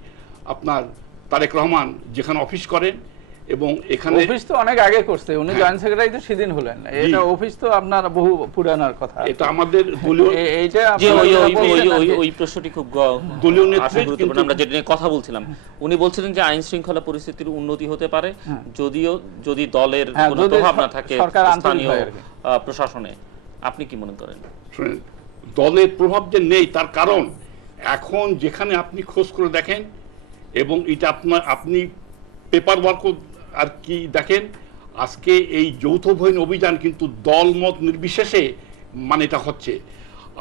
আপনার তারেক রহমান যেখানে অফিস করেন, এবং এখানে অফিস তো অনেক আগে করছে উনি, জয়েন্ট সেক্রেটারি তো সেদিন হলেন, এটা অফিস তো আপনার বহু পুরানোর কথা। এটা আমাদের দলীয় এইটা ওই প্রশ্নটি খুব দলীয় গুরুত্বপূর্ণ, আমরা যেটা নিয়ে কথা বলছিলাম। উনি বলছিলেন যে আইন শৃঙ্খলা পরিস্থিতির উন্নতি হতে পারে যদি দলের কোনো প্রভাব না থাকে স্থানীয় প্রশাসনে। আপনি কি মনে করেন? দলের প্রভাব যে নেই তার কারণ এখন যেখানে আপনি খোঁজ করে দেখেন, এবং এটা আপনি পেপার ওয়ার্কও আর কি দেখেন, আজকে এই যৌথ বাহিনী অভিযান কিন্তু দলমত নির্বিশেষে মানে এটা হচ্ছে।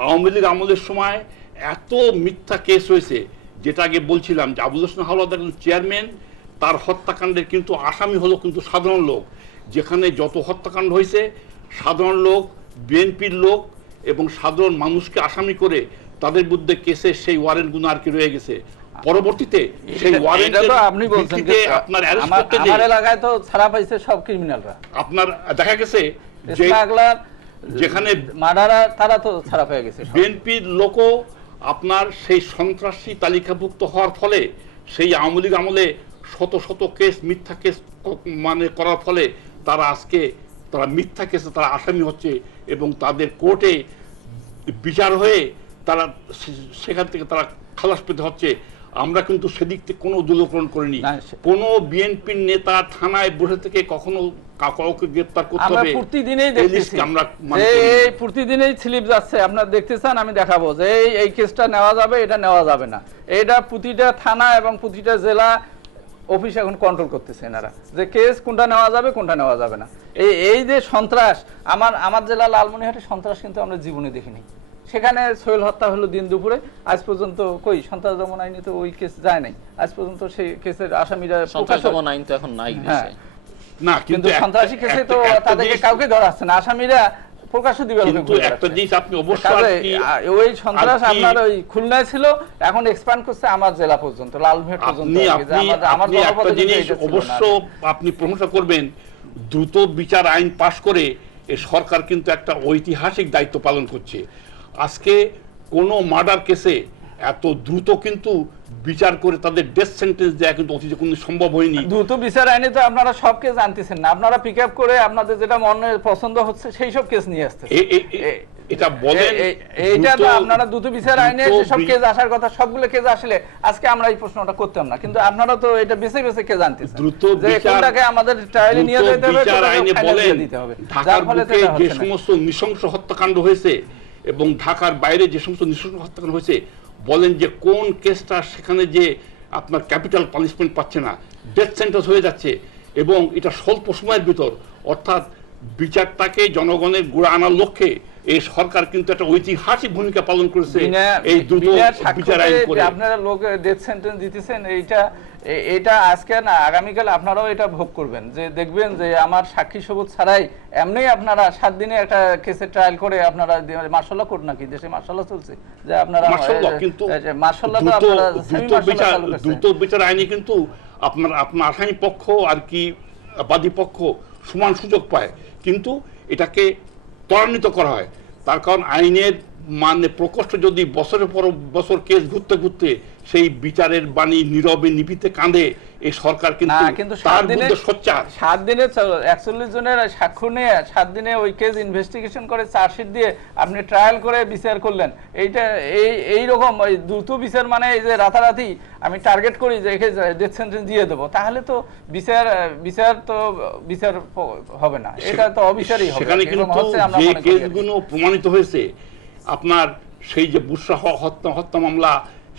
আওয়ামী লীগ আমলের সময় এত মিথ্যা কেস হয়েছে, যেটা আগে বলছিলাম যে আবুল হোসেন হাওলাদার চেয়ারম্যান, তার হত্যাকাণ্ডের কিন্তু আসামি হলো কিন্তু সাধারণ লোক। যেখানে যত হত্যাকাণ্ড হয়েছে সাধারণ লোক, বিএনপির লোক এবং সাধারণ মানুষকে আসামি করে তাদের বিরুদ্ধে কেসে সেই ওয়ারেন্টগুলো আর কি রয়ে গেছে। পরবর্তীতে সেই ওয়ারেন্টের আপনি বলছেন আপনার অ্যারেস্ট করতে আমার এলাকায় তো ছাড়া পাইছে সব ক্রিমিনালরা, আপনার দেখা গেছে যে যেখানে মার্ডাররা তারা তো ছাড়া পেয়ে গেছে। বিএনপির লোকও আপনার সেই সন্ত্রাসী তালিকাভুক্ত হওয়ার ফলে সেই আওয়ামী লীগ আমলে শত শত কেস মিথ্যা কেস মানে করার ফলে তারা আজকে তারা মিথ্যা কেসে তারা আসামি হচ্ছে এবং তাদের কোর্টে বিচার হয়ে তারা সেখান থেকে তারা খালাস পেতে হচ্ছে। আমরা কিন্তু সেদিক থেকে কোনো দুর্লক্ষণ করিনি। কোনো বিএনপির নেতা থানায় বসে থেকে কখনো কাউকে গ্রেফতার করতে হবে প্রতিদিনই দেখতেছি, আমরা এই প্রতিদিনই স্লিপ যাচ্ছে, আপনারা দেখতে চান আমি দেখাবো যে এই কেসটা নেওয়া যাবে, এটা নেওয়া যাবে না। এটা প্রতিটা থানা এবং প্রতিটা জেলা অফিস এখন কন্ট্রোল করতেছে এনারা, যে কেস কোনটা নেওয়া যাবে কোনটা নেওয়া যাবে না। এই যে সন্ত্রাস, আমার জেলা লালমনিরহাটে সন্ত্রাস কিন্তু আমরা জীবনে দেখিনি। সেখানে সোহেল হত্যা হলো দিন দুপুরে, আজ পর্যন্ত কই সন্ত্রাস দমন আইনে তো ওই কেস যায় নাই, আজ পর্যন্ত সেই কেসের আসামিরা সন্ত্রাস দমন আইন তো এখন নাই দেশে না, কিন্তু সন্ত্রাসী কেসে তো তাদেরকে কাউকে ধরা হচ্ছে না, আসামিরা প্রকাশ্য দিবে। কিন্তু একটা জিনিস আপনি অবশ্যই ওই সন্ত্রাস আপনার ওই খুলনায় ছিল, এখন এক্সপ্যান্ড করছে আমার জেলা পর্যন্ত, লালমনিরহাট পর্যন্ত। আমার একটা জিনিস অবশ্য আপনি প্রশংসা করবেন, দ্রুত বিচার আইন পাশ করে এই সরকার কিন্তু একটা ঐতিহাসিক দায়িত্ব পালন করছে। আজকে কোনো মার্ডার কেসে এত দ্রুত কিন্তু বিচার করে তাদের ডেথ সেন্টেন্স দেওয়া কিন্তু অতীতে কোনো সম্ভব হয়নি। দ্রুত বিচার আইনে তো আপনারা সব কেস আনতেছেন না, আপনারা পিক আপ করে আপনাদের যেটা মনে পছন্দ হচ্ছে সেই সব কেস নিয়ে আসতেছেন। এটা বলেন এইটা তো আপনারা দ্রুত বিচার আইনে সব কেস আসার কথা, সবগুলো কেস আসলে আজকে আমরা এই প্রশ্নটা করতাম না, কিন্তু আপনারা তো এটা বেছে বেছে কেস আনতেছেন। দ্রুত বিচারটাকে আমাদের ট্রায়ালে নিয়ে যেতে হবে, বিচার আইনে বলেন দিতে হবে। ঢাকার বুকে যে সমস্ত নৃশংস হত্যাকাণ্ড হয়েছে এবং ঢাকার বাইরে যে সমস্ত নৃশংস হত্যাকাণ্ড হয়েছে, বলেন যে কোন কেসটা সেখানে যে আপনার ক্যাপিটাল পানিশমেন্ট পাচ্ছে না, ডেথ সেন্টেন্স হয়ে যাচ্ছে, এবং এটা স্বল্প সময়ের ভিতর, অর্থাৎ বিচারটাকে জনগণের গোড়া আনার লক্ষ্যে এই সরকার কিন্তু একটা ঐতিহাসিক ভূমিকা পালন করেছে বিনা- এই দ্রুত বিনা বিচার আইন সাক্ষ্যতে করে। আপনারা লোক ডেথ সেন্টেন্স দিতেছেন, এটা আজকে না আগামীকাল আপনারাও এটা ভোগ করবেন, যে দেখবেন যে আমার সাক্ষী সবুত ছাড়াই এমনি আপনারা 7 দিনে একটা কেসের ট্রায়াল করে আপনারা মার্শাল্লাহ কোর্ট নাকি দেশে মার্শাল্লাহ চলছে, যে আপনারা মার্শাল্লাহ, কিন্তু মার্শাল্লাহ তো দ্রুত আপনারা দ্রুত বিচার দ্রুত বিচার আইনে কিন্তু আপনার আসামি পক্ষ আর কি বাদী পক্ষ সমান সুযোগ পায়, কিন্তু এটাকে ত্বরান্বিত করা হয়। তার কারণ আইনের মানে প্রকোষ্ঠ যদি বছরের পর বছর কেস ঘুরতে ঘুরতে সেই বিচারের বাণী নীরবে নিভিতে কাঁদে, এই সরকার কিন্তু তার বিরুদ্ধে সোচ্চার। 7 দিনে 41 জনের সাক্ষ্য নিয়ে 7 দিনে ওই কেস ইনভেস্টিগেশন করে চার্জশিট দিয়ে আপনি ট্রায়াল করে বিচার করলেন। এই রকম ওই দ্রুত বিচার মানে এই যে রাতারাতি আমি টার্গেট করি যে একে ডেথ সেন্টেন্স দিয়ে দেবো, তাহলে তো বিচার হবে না, এটা তো অবিচারই হবে। সেখানে কিন্তু যে কেসগুলো প্রমাণিত হয়েছে, আপনার সেই যে বুশরা হত্যা মামলা,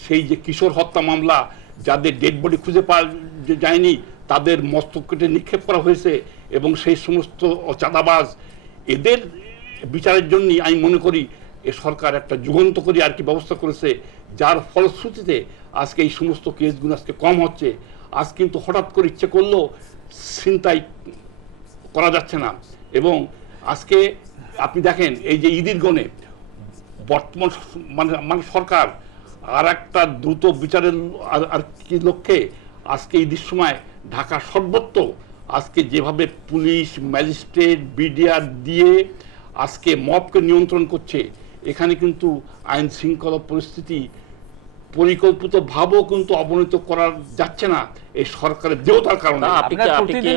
সেই যে কিশোর হত্যা মামলা, যাদের ডেড বডি খুঁজে পাওয়া যায়নি তাদের মস্তক কেটে নিক্ষেপ করা হয়েছে, এবং সেই সমস্ত চাঁদাবাজ এদের বিচারের জন্য আমি মনে করি এ সরকার একটা যুগান্তকারী আর কি ব্যবস্থা করেছে, যার ফলশ্রুতিতে আজকে এই সমস্ত কেসগুলো আজকে কম হচ্ছে। আজ কিন্তু হঠাৎ করে ইচ্ছে করলেও ছিনতাই করা যাচ্ছে না। এবং আজকে আপনি দেখেন এই যে ঈদের গণে বর্তমান মানে সরকার আর একটা দ্রুত বিচারের আর কি লক্ষ্যে আজকে ঈদের সময় ঢাকা সর্বত্র আজকে যেভাবে পুলিশ ম্যাজিস্ট্রেট বিডিআর দিয়ে আজকে মবকে নিয়ন্ত্রণ করছে, এখানে কিন্তু আইন শৃঙ্খলা পরিস্থিতি পরিকল্পিত ভাবেও কিন্তু অবনতি করা যাচ্ছে না এই সরকারের দেওতার কারণে। আপনি কি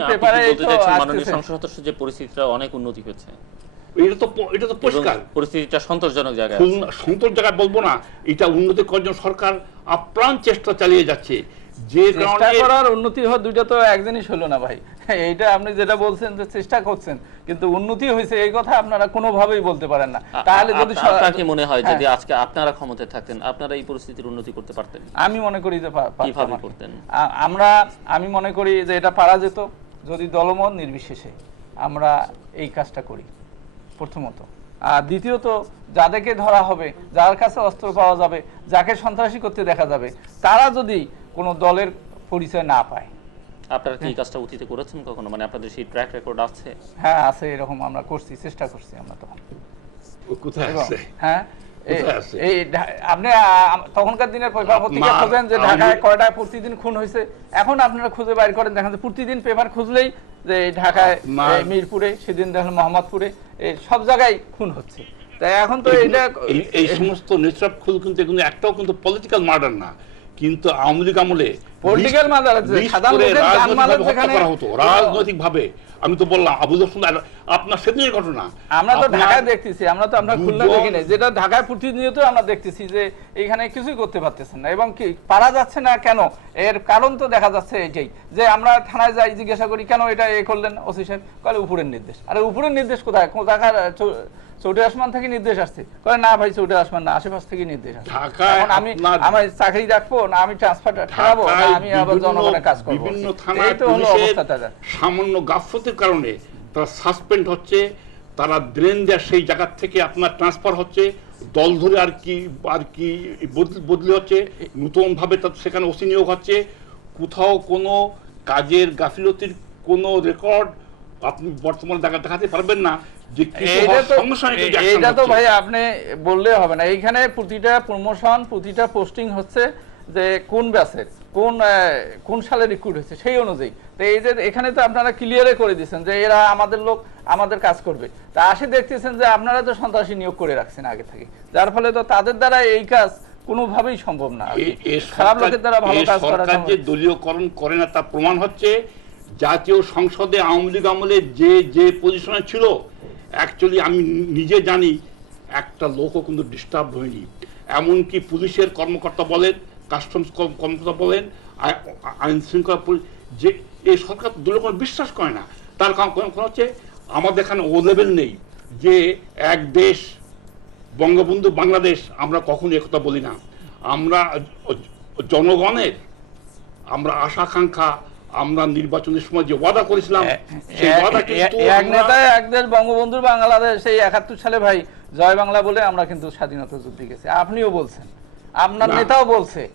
বলতে চাইছেন মাননীয় সংসদ সদস্য যে পরিস্থিতিটা অনেক উন্নতি হচ্ছে? এটা তো পরিষ্কার পরিস্থিতিটা সন্তোষজনক জায়গায়, সন্তোষ জায়গায় বলবো না, এটা উন্নতি করার জন্য সরকার আপ্রাণ চেষ্টা চালিয়ে যাচ্ছে। যে চেষ্টা করার উন্নতি হওয়া দুইটা তো এক জিনিস হলো না ভাই। এইটা আপনি যেটা বলছেন যে চেষ্টা করছেন, কিন্তু উন্নতি হয়েছে এই কথা আপনারা কোনোভাবেই বলতে পারেন না। তাহলে যদি আপনার কি মনে হয় যদি আজকে আপনারা ক্ষমতায় থাকতেন আপনারা এই পরিস্থিতির উন্নতি করতে পারতেন? আমি মনে করি যে কিভাবে করতেন? আমি মনে করি যে এটা পারা যেত যদি দলমত নির্বিশেষে আমরা এই কাজটা করি প্রথমত। আর দ্বিতীয়ত যাদেরকে ধরা হবে, যার কাছে অস্ত্র পাওয়া যাবে, যাকে সন্ত্রাসী করতে দেখা যাবে, তারা যদি কোনো দলের পরিচয় না পায়। আপনারা কি এই কাজটা অতীতে করেছেন কখনো? মানে আপনাদের সেই ট্র্যাক রেকর্ড আছে? হ্যাঁ আছে, এরকম আমরা করছি, চেষ্টা করছি আমরা তখন। কোথায় আছে? হ্যাঁ এই আপনি তখনকার দিনের পেপার পত্রিকা খোঁজেন যে ঢাকায় কয়টা প্রতিদিন খুন হয়েছে, এখন আপনারা খুঁজে বাইর করেন, দেখেন যে প্রতিদিন পেপার খুঁজলেই যে ঢাকায় মিরপুরে, সেদিন দেখেন মোহাম্মদপুরে, সব জায়গায় খুন হচ্ছে। তাই এখন তো এই সমস্ত নেশরাব খুন কিন্তু এগুলো একটাও কিন্তু পলিটিক্যাল মার্ডার না, কিন্তু আওয়ামী লীগ আমলে পলিটিক্যাল মার্ডার আছে, সাধারণ লোকের জানমাল যেখানে করা হতো রাজনৈতিক ভাবে। আমি তো বললাম আবুল হোসেন আপনার সেদিনের ঘটনা, আমরা তো ঢাকায় দেখতেছি, আমরা তো আমরা খুলনা দেখি না, যেটা ঢাকায় প্রতিনিয়ত আমরা দেখতেছি যে এখানে কিছুই করতে পারতেছেন না, এবং কি পারা যাচ্ছে না কেন, এর কারণ তো দেখা যাচ্ছে এটাই যে আমরা থানায় যাই জিজ্ঞাসা করি কেন এটা এ করলেন ওসি সাহেব, কলে উপরের নির্দেশ। আরে উপরের নির্দেশ কোথায়? কোথাকার চৌধুরী আসমান থেকে নির্দেশ আসছে? কয় না ভাই চৌধুরী আসমান না, আশেপাশ থেকে নির্দেশ আসছে। এখন আমি আমার চাকরি রাখবো না, আমি ট্রান্সফার ঠাড়াবো না, আমি আবার জনগণের কাজ করবো? বিভিন্ন থানায় সামান্য গাফলতির কারণে তারা সাসপেন্ড হচ্ছে, তারা ড্রেন দেওয়ার সেই জায়গা থেকে আপনার ট্রান্সফার হচ্ছে, দল ধরে আর কি বদলি হচ্ছে, নতুন ভাবে সেখানে ওসি নিয়োগ হচ্ছে। কোথাও কোনো কাজের গাফিলতির কোনো রেকর্ড আপনি বর্তমানে দেখাতে পারবেন না। এইটা তো ভাই আপনি বললে হবে না, এইখানে প্রতিটা প্রমোশন প্রতিটা পোস্টিং হচ্ছে যে কোন ব্যাচের কোন সালে রিক্রুট হয়েছে সেই অনুযায়ী। তো এই যে এখানে তো আপনারা ক্লিয়ারে করে দিচ্ছেন যে এরা আমাদের লোক, আমাদের কাজ করবে, তা আসে দেখতেছেন যে আপনারা তো সন্ত্রাসী নিয়োগ করে রাখছেন আগে থেকে, যার ফলে তো তাদের দ্বারা এই কাজ কোনোভাবেই সম্ভব না। খারাপ লোকের দ্বারা ভালো কাজ করা সম্ভব। যে দলীয়করণ করে না তা প্রমাণ হচ্ছে জাতীয় সংসদে আওয়ামী লীগ আমলে যে পজিশনে ছিল, অ্যাকচুয়ালি আমি নিজে জানি একটা লোকও কিন্তু ডিস্টার্ব হয়নি। এমনকি পুলিশের কর্মকর্তা বলেন, কাস্টমস কর্মকর্তা বলেন, আইন শৃঙ্খলা যে এই সরকার দলীয় কোনো বিশ্বাস করে না। তার কারণ হচ্ছে আমাদের এখানে ও লেভেল নেই যে এক দেশ বঙ্গবন্ধু বাংলাদেশ, আমরা কখনো একথা বলি না। আমরা জনগণের আমরা আশা আকাঙ্ক্ষা, আমরা নির্বাচনের সময় যে ওয়াদা করেছিলাম সেই ওয়াদা কিন্তু এক নেতা এক দেশ বঙ্গবন্ধুর বাংলাদেশ, সেই ৭১ সালে ভাই জয় বাংলা বলে আমরা কিন্তু স্বাধীনতা যুদ্ধে গেছি, আপনিও বলছেন, আপনার না। নেতাও বলছে।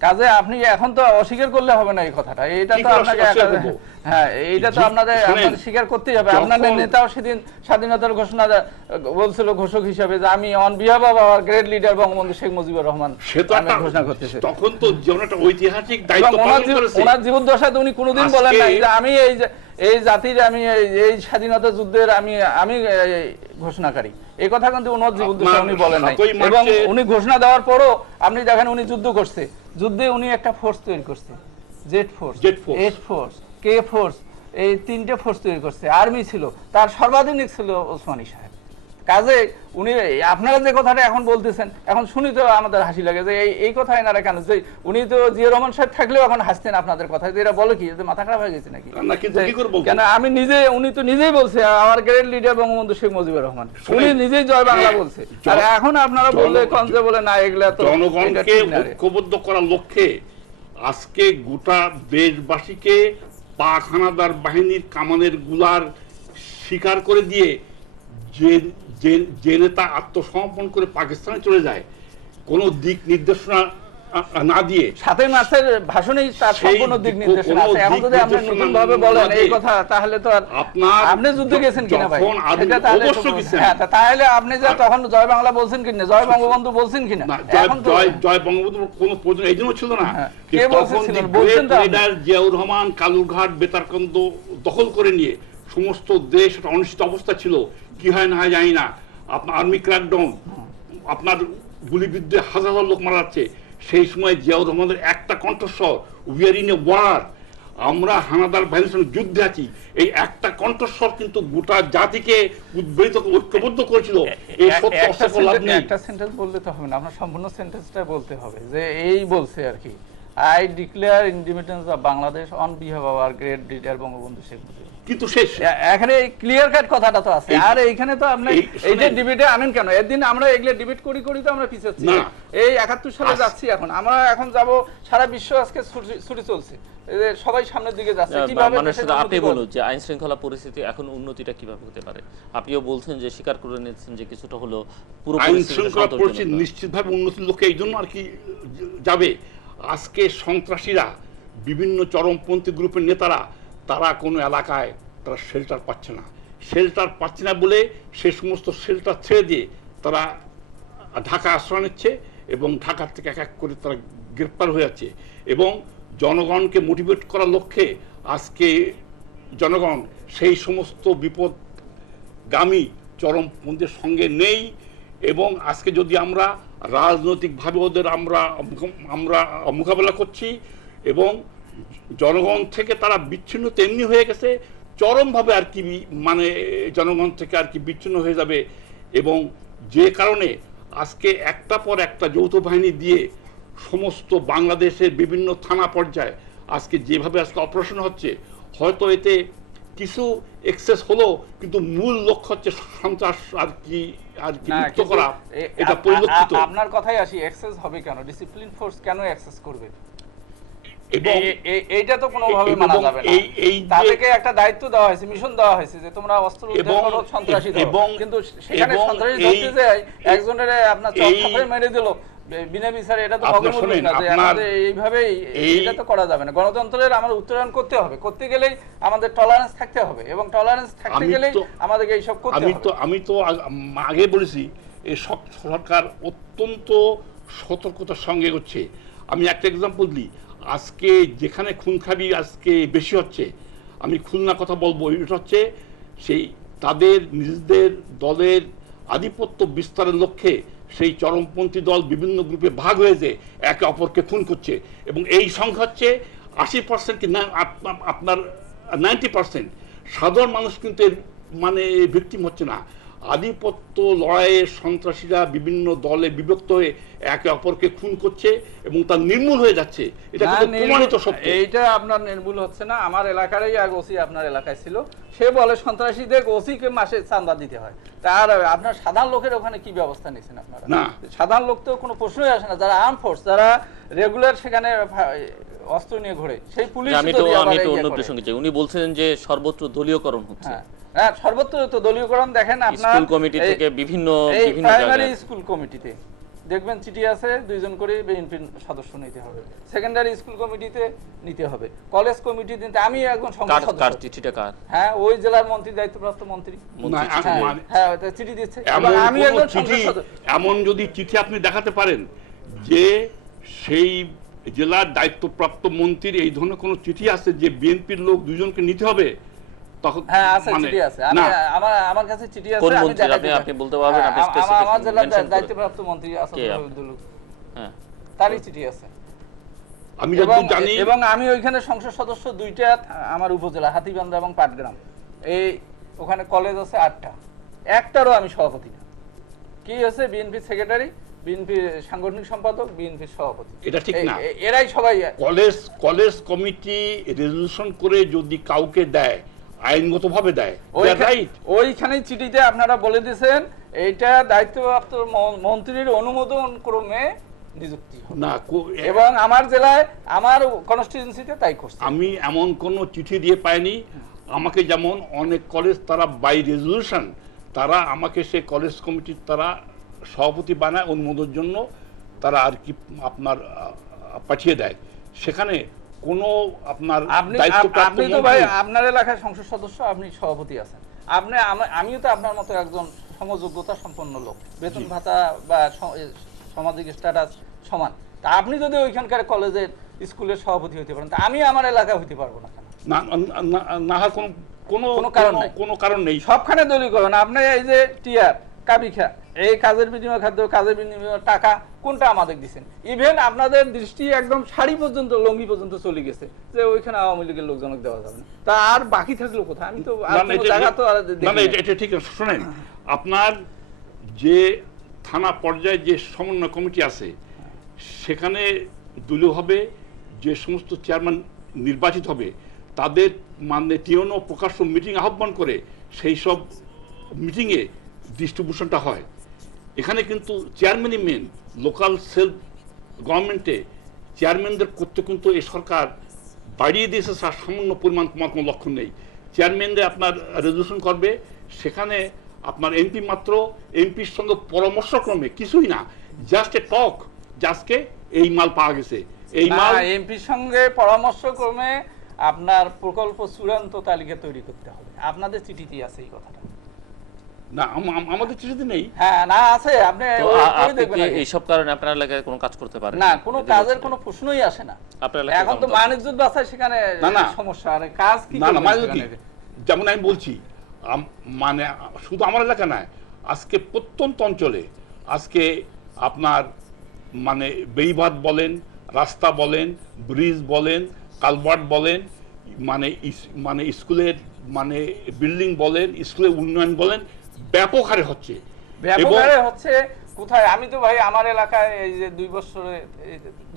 কাজে আপনি এখন তো অস্বীকার করলে হবে না এই কথাটা, এটা কি তো করে আপনাকে অস্বীকার করবো? হ্যাঁ, এইটা তো জি, আপনাদের শোনেন, স্বীকার করতেই হবে। যখন- আপনাদের নেতাও সেদিন স্বাধীনতার ঘোষণা বলছিল ঘোষক হিসাবে যে আমি on behalf of our great leader Bangabandhu Sheikh Mujibur Rahman সে তো আমি ঘোষণা করতেছে। তখন তো যেমন একটা ঐতিহাসিক এবং দায়িত্ব পালন করেছে। ওনার জীবদ্দশাতে উনি কোনোদিন আজকে- বলেন নাই যে আমি এই জাতির আমি এই স্বাধীনতা যুদ্ধের আমি ঘোষণাকারী, এই কথা কিন্তু ওনার জীবদ্দশায় উনি বলেন নাই। 7ই মার্চে- এবং উনি ঘোষণা দেওয়ার পরও আপনি দেখেন উনি যুদ্ধ করছে, যুদ্ধে উনি একটা ফোর্স তৈরি করছে, Z force, Z force. S force, K force, এই 3টে ফোর্স তৈরি করছে, আর্মি ছিল, তার সর্বাধিক ছিল ওসমানী সাহেব। কাজে উনি আপনারা যে কথাটা এখন বলতেছেন, এখন শুনি তো আমাদের হাসি লাগে যে এই কথা এনারা কেন, যে উনি তো জিয়া রহমান সাহেব থাকলেও এখন হাসতেন আপনাদের কথায়, যে এরা বলে কি যে মাথা খারাপ হয়ে গেছে নাকি? না, কিন্তু কি করে বলবো? কেন আমি উনি তো নিজেই বলছে আমার গ্রেট লিডার বঙ্গবন্ধু শেখ মুজিবুর রহমান, শুনেন, উনি নিজেই জয় বাংলা বলছে। আর এখন আপনারা বললে কোন যে বলে না এগুলা তো এটা জনগণকে ঠিক না রে। ঐক্যবদ্ধ করার লক্ষ্যে আজকে গোটা দেশবাসীকে পাক হানাদার বাহিনীর কামানের গুলার স্বীকার করে দিয়ে যে নেতা আত্মসমর্পণ করে পাকিস্তানে চলে যায়, কোনো দিক নির্দেশনা না দিয়ে 7ই মার্চের ভাষণেই তার সেই সম্পূর্ণ দিক নির্দেশনা কোনো আছে। এখন দিক যদি আপনি নির্দেশনা নতুন ভাবে না বলেন এই দিয়ে কথা, তাহলে তো আর আপনি যুদ্ধে গেছেন কিনা ভাই? যখন আমি সেটা তাহলে তো অবশ্যই গেছি। হ্যাঁ, তাহলে আপনি যে তখন জয় বাংলা বলছেন কিনা, জয় বঙ্গবন্ধু বলছেন কিনা? না, এখন তো জয় বঙ্গবন্ধুর কোনো প্রয়োজন এই জন্য ছিল না। হ্যাঁ, যে কে তখন বলছিলেন? the বলছেন great তো আপনি। leader জিয়াউর রহমান কালুরঘাট বেতারকান্দ দখল করে নিয়ে সমস্ত দেশ একটা অনিশ্চিত অবস্থা ছিল, কি হয় না হয় জানি না, আপনার আর্মি ক্র্যাকডাউন, আপনার গুলিবিদ্ধে হাজার হাজার লোক মারা যাচ্ছে, সেই সময় জিয়াউর রহমানের একটা কণ্ঠস্বর, we are in a war, আমরা হানাদার বাহিনীর সঙ্গে যুদ্ধে আছি, এই একটা কণ্ঠস্বর কিন্তু গোটা জাতিকে উদ্বেলিত ঐক্যবদ্ধ করেছিল। এই সত্য অস্বীকার লাভ নেই। একটা সেন্টেন্স বললে তো হবে না, আপনার সম্পূর্ণ সেন্টেন্সটা বলতে হবে যে এই বলছে আর কি, I declare independence of Bangladesh on behalf of our great leader Bangabandhu Sheikh Mujibur. কিন্তু শেষ এখানে ক্লিয়ার কাট কথাটা তো আছে। আর এইখানে তো আপনি এই যে শোনেন। ডিবেটে আনেন কেন? একদিন আমরা এগুলো ডিবেট করি তো আমরা পিছাচ্ছি। না। এই 71 সালে যাচ্ছি, আমরা এখন যাব, সারা বিশ্ব আজকে ছুটি চলছে, এই যে সবাই সামনের দিকে যাচ্ছে, কিভাবে মানে দেশের সেটা আপনি উন্নতি বলুন যে আইন শৃঙ্খলা পরিস্থিতি এখন উন্নতিটা কিভাবে হতে পারে? আপনিও বলছেন যে স্বীকার করে নিচ্ছেন যে কিছুটা হলো পুরো আইন পরিস্থিতিটা শৃঙ্খলা সন্তোষজনক পরিস্থিতি নয়। নিশ্চিতভাবে উন্নতির লক্ষ্যে এই জন্য আর কি যাবে। আজকে সন্ত্রাসীরা বিভিন্ন চরমপন্থী গ্রুপের নেতারা তারা কোনো এলাকায় তারা শেল্টার পাচ্ছে না, শেল্টার পাচ্ছে না বলে সে সমস্ত শেল্টার ছেড়ে দিয়ে তারা ঢাকা আশ্রয় নিচ্ছে এবং ঢাকার থেকে এক এক করে তারা গ্রেপ্তার হয়ে যাচ্ছে। এবং জনগণকে মোটিভেট করার লক্ষ্যে আজকে জনগণ সেই সমস্ত বিপদগামী চরমপন্থীর সঙ্গে নেই। এবং আজকে যদি আমরা রাজনৈতিকভাবে ওদের আমরা মোকাবেলা করছি এবং জনগণ থেকে তারা বিচ্ছিন্ন তেমনি হয়ে গেছে, চরমভাবে আর কি মানে জনগণ থেকে আর কি বিচ্ছিন্ন হয়ে যাবে। এবং যে কারণে আজকে একটা পর একটা যৌথ বাহিনী দিয়ে সমস্ত বাংলাদেশের বিভিন্ন থানা পর্যায়ে আজকে যেভাবে আজকে অপারেশন হচ্ছে, হয়তো এতে কিছু এক্সেস হলো, কিন্তু মূল লক্ষ্য হচ্ছে সন্ত্রাস আর কি না, মুক্ত কিন্তু করা, এটা পরিলক্ষিত। আপনার কথাই আসি, এক্সেস হবে কেন? ডিসিপ্লিন ফোর্স কেন এক্সেস করবে? এবং এইটা তো কোনোভাবে এবং মানা যাবে না। এই যে- তাদেরকে একটা দায়িত্ব দেওয়া হয়েছে, মিশন দেওয়া হয়েছে যে তোমরা অস্ত্র উদ্ধার করো, সন্ত্রাসী ধরো। এবং- কিন্তু সেখানে এবং সন্ত্রাসী এই- ধরতে যায় একজনের আপনার চক্রান্তে মেরে দিল বিনা বিচারে, এটা তো আপনার বগমূল শোনেন, না যে আপনার আমাদের এইভাবেই এই- এটা তো করা যাবে না। গণতন্ত্রের আমরা উত্তরণ করতে হবে, করতে গেলেই আমাদের টলারেন্স থাকতে হবে, এবং টলারেন্স থাকতে আমি গেলেই তো- আমাদেরকে এইসব করতে হবে। আমি তো আগে বলেছি এই সরকার অত্যন্ত সতর্কতার সঙ্গে হচ্ছে। আমি একটা এক্সাম্পল দিই, আজকে যেখানে খুনখাবি আজকে বেশি হচ্ছে, আমি খুলনা কথা বলবো, এটা হচ্ছে সেই তাদের নিজেদের দলের আধিপত্য বিস্তারের লক্ষ্যে সেই চরমপন্থী দল বিভিন্ন গ্রুপে ভাগ হয়েছে, একে অপরকে খুন করছে। এবং এই সংখ্যা হচ্ছে 80% কি না, আপনার 90%। সাধারণ মানুষ কিন্তু এর মানে ভিকটিম হচ্ছে না। আধিপত্য লড়াইয়ে সন্ত্রাসীরা বিভিন্ন দলে বিভক্ত হয়ে একে অপরকে খুন করছে এবং তা নির্মূল হয়ে যাচ্ছে। এটা কিন্তু প্রমাণিত সত্য। এইটা আপনার নির্মূল হচ্ছে না। আমার এলাকারই এক ওসি আপনার এলাকায় ছিল, সে বলে সন্ত্রাসীদের ওসিকে মাসে চাঁদা দিতে হয়। তার আপনার সাধারণ লোকের ওখানে কি ব্যবস্থা নিয়েছেন আপনারা? না। সাধারণ লোক তো কোনো প্রশ্নই আসে না, যারা আর্ম ফোর্স, যারা রেগুলার সেখানে অস্ত্র নিয়ে ঘোরে, সেই পুলিশ আমি তো অন্য প্রসঙ্গে চাই। উনি বলছিলেন যে সর্বত্র দলীয়করণ হচ্ছে। হ্যাঁ, সর্বত্র তো দলীয়করণ। দেখেন আপনার স্কুল কমিটি থেকে বিভিন্ন প্রাইমারি জায়গায় স্কুল কমিটিতে দেখবেন চিঠি আছে 2 জন করে বিএনপির সদস্য নিতে হবে, সেকেন্ডারি স্কুল কমিটিতে নিতে হবে, কলেজ কমিটি দিতে আমি একজন সংসদ কার সদস্য। চিঠিটা কার? হ্যাঁ, ওই জেলার মন্ত্রী, দায়িত্বপ্রাপ্ত মন্ত্রী। না, হ্যাঁ, ওটা চিঠি দিচ্ছে। এমন এবং আমি কোনো একজন চিঠি, সংসদ সদস্য। এমন যদি চিঠি আপনি দেখাতে পারেন যে সেই জেলার দায়িত্বপ্রাপ্ত মন্ত্রীর এই ধরনের কোনো চিঠি আছে যে বিএনপির লোক 2 জনকে নিতে হবে, তখন হ্যাঁ আছে, চিঠি আছে। আমি আমার কাছে চিঠি আছে, কোন আমি মন্ত্রী? দেখাতে আপনি বলতে পারবেন? আপনি আমার স্পেসিফিক জেলার মেনশন দায়িত্বপ্রাপ্ত মন্ত্রী আসাদুল, হ্যাঁ, তারই চিঠি আছে। আমি যতদূর জানি, এবং আমি ওইখানে সংসদ সদস্য 2টা, আমার উপজেলা হাতীবান্ধা এবং পাটগ্রাম, এই ওখানে কলেজ আছে 8টা, একটারও আমি সভাপতি না। কি আছে, বিএনপি সেক্রেটারি, বিএনপি সাংগঠনিক সম্পাদক, বিএনপির সভাপতি, এটা ঠিক না। এরাই সবাই। কলেজ কমিটি রেজলিউশন করে যদি কাউকে দেয়, আইনগতভাবে দেয়, ওইখানে চিঠিতে আপনারা বলে দিয়েছেন এইটা দায়িত্বপ্রাপ্ত মন্ত্রীর অনুমোদন ক্রমে নিযুক্তি না, এবং আমার জেলায় আমার কনস্টিটিউয়েন্সিতে তাই করছে। আমি এমন কোনো চিঠি দিয়ে পাইনি। আমাকে যেমন অনেক কলেজ তারা বাই রেজলিউশন তারা আমাকে সে কলেজ কমিটির তারা সভাপতি বানায় অনুমোদনের জন্য, তারা আর কি আপনার পাঠিয়ে দেয়। সেখানে কোনো আপনার আপনি তো ভাই আপনার এলাকায় সংসদ সদস্য, আপনি সভাপতি আছেন, আপনি আমিও তো আপনার মতো একজন সমযোগ্যতা সম্পন্ন লোক, বেতন ভাতা বা সামাজিক স্ট্যাটাস সমান। তা আপনি যদি ওইখানকার কলেজের স্কুলের সভাপতি হইতে পারেন, তা আমি আমার এলাকায় হইতে পারবো না কেন? না, কোনো কারণ নেই। সবখানে দলীয়করণ। আপনি এই যে টিআর কাবিখা, এই কাজের বিনিময় খাদ্য, কাজের বিনিময় টাকা, কোনটা আমাদের দিচ্ছেন? ইভেন আপনাদের দৃষ্টি একদম শাড়ি পর্যন্ত, লঙ্গি পর্যন্ত চলে গেছে যে ওইখানে আওয়ামী লীগের লোকজনক দেওয়া যাবে না। তা আর বাকি থাকলো কোথায়? আমি তো এটা ঠিক আছে। শোনেন, আপনার যে থানা পর্যায়ে যে সমন্বয় কমিটি আছে, সেখানে দলীয়ভাবে যে সমস্ত চেয়ারম্যান নির্বাচিত হবে তাদের মানে টিওনো প্রকাশ্য মিটিং আহ্বান করে সেই সব মিটিংয়ে ডিস্ট্রিবিউশনটা হয়। এখানে কিন্তু চেয়ারম্যানই মেন। লোকাল সেলফ গভর্নমেন্টে চেয়ারম্যানদের করতে কিন্তু এই সরকার বাড়িয়ে দিয়েছে, তার সামান্য পরিমাণ কমার কোনো লক্ষণ নেই। চেয়ারম্যানদের আপনার রেজলিউশন করবে, সেখানে আপনার এমপি মাত্র এমপির সঙ্গে পরামর্শক্রমে, কিছুই না, জাস্ট এ টক, আজকে এই মাল পাওয়া গেছে, এই মাল এমপির সঙ্গে পরামর্শক্রমে আপনার প্রকল্প চূড়ান্ত তালিকা তৈরি করতে হবে। আপনাদের চিঠিতে আছে এই কথাটা? না, আমাদের চিঠিতে নেই। হ্যাঁ, না আছে। আপনি এই সব কারণে আপনার এলাকায় কোনো কাজ করতে পারেন না, কোনো কাজের কোনো প্রশ্নই আসে না। এখন তো মানিকজুট বাছাই, সেখানে সমস্যা। আর কাজ কি? না, যেমন আমি বলছি, মানে শুধু আমার এলাকা নয়, আজকে প্রত্যন্ত অঞ্চলে আজকে আপনার মানে বেড়িবাঁধ বলেন, রাস্তা বলেন, ব্রিজ বলেন, কালভার্ট বলেন, মানে স্কুলের মানে বিল্ডিং বলেন, স্কুলের উন্নয়ন বলেন, ব্যাপক হারে হচ্ছে। কোথায়? আমি তো ভাই আমার এলাকায় এই যে 2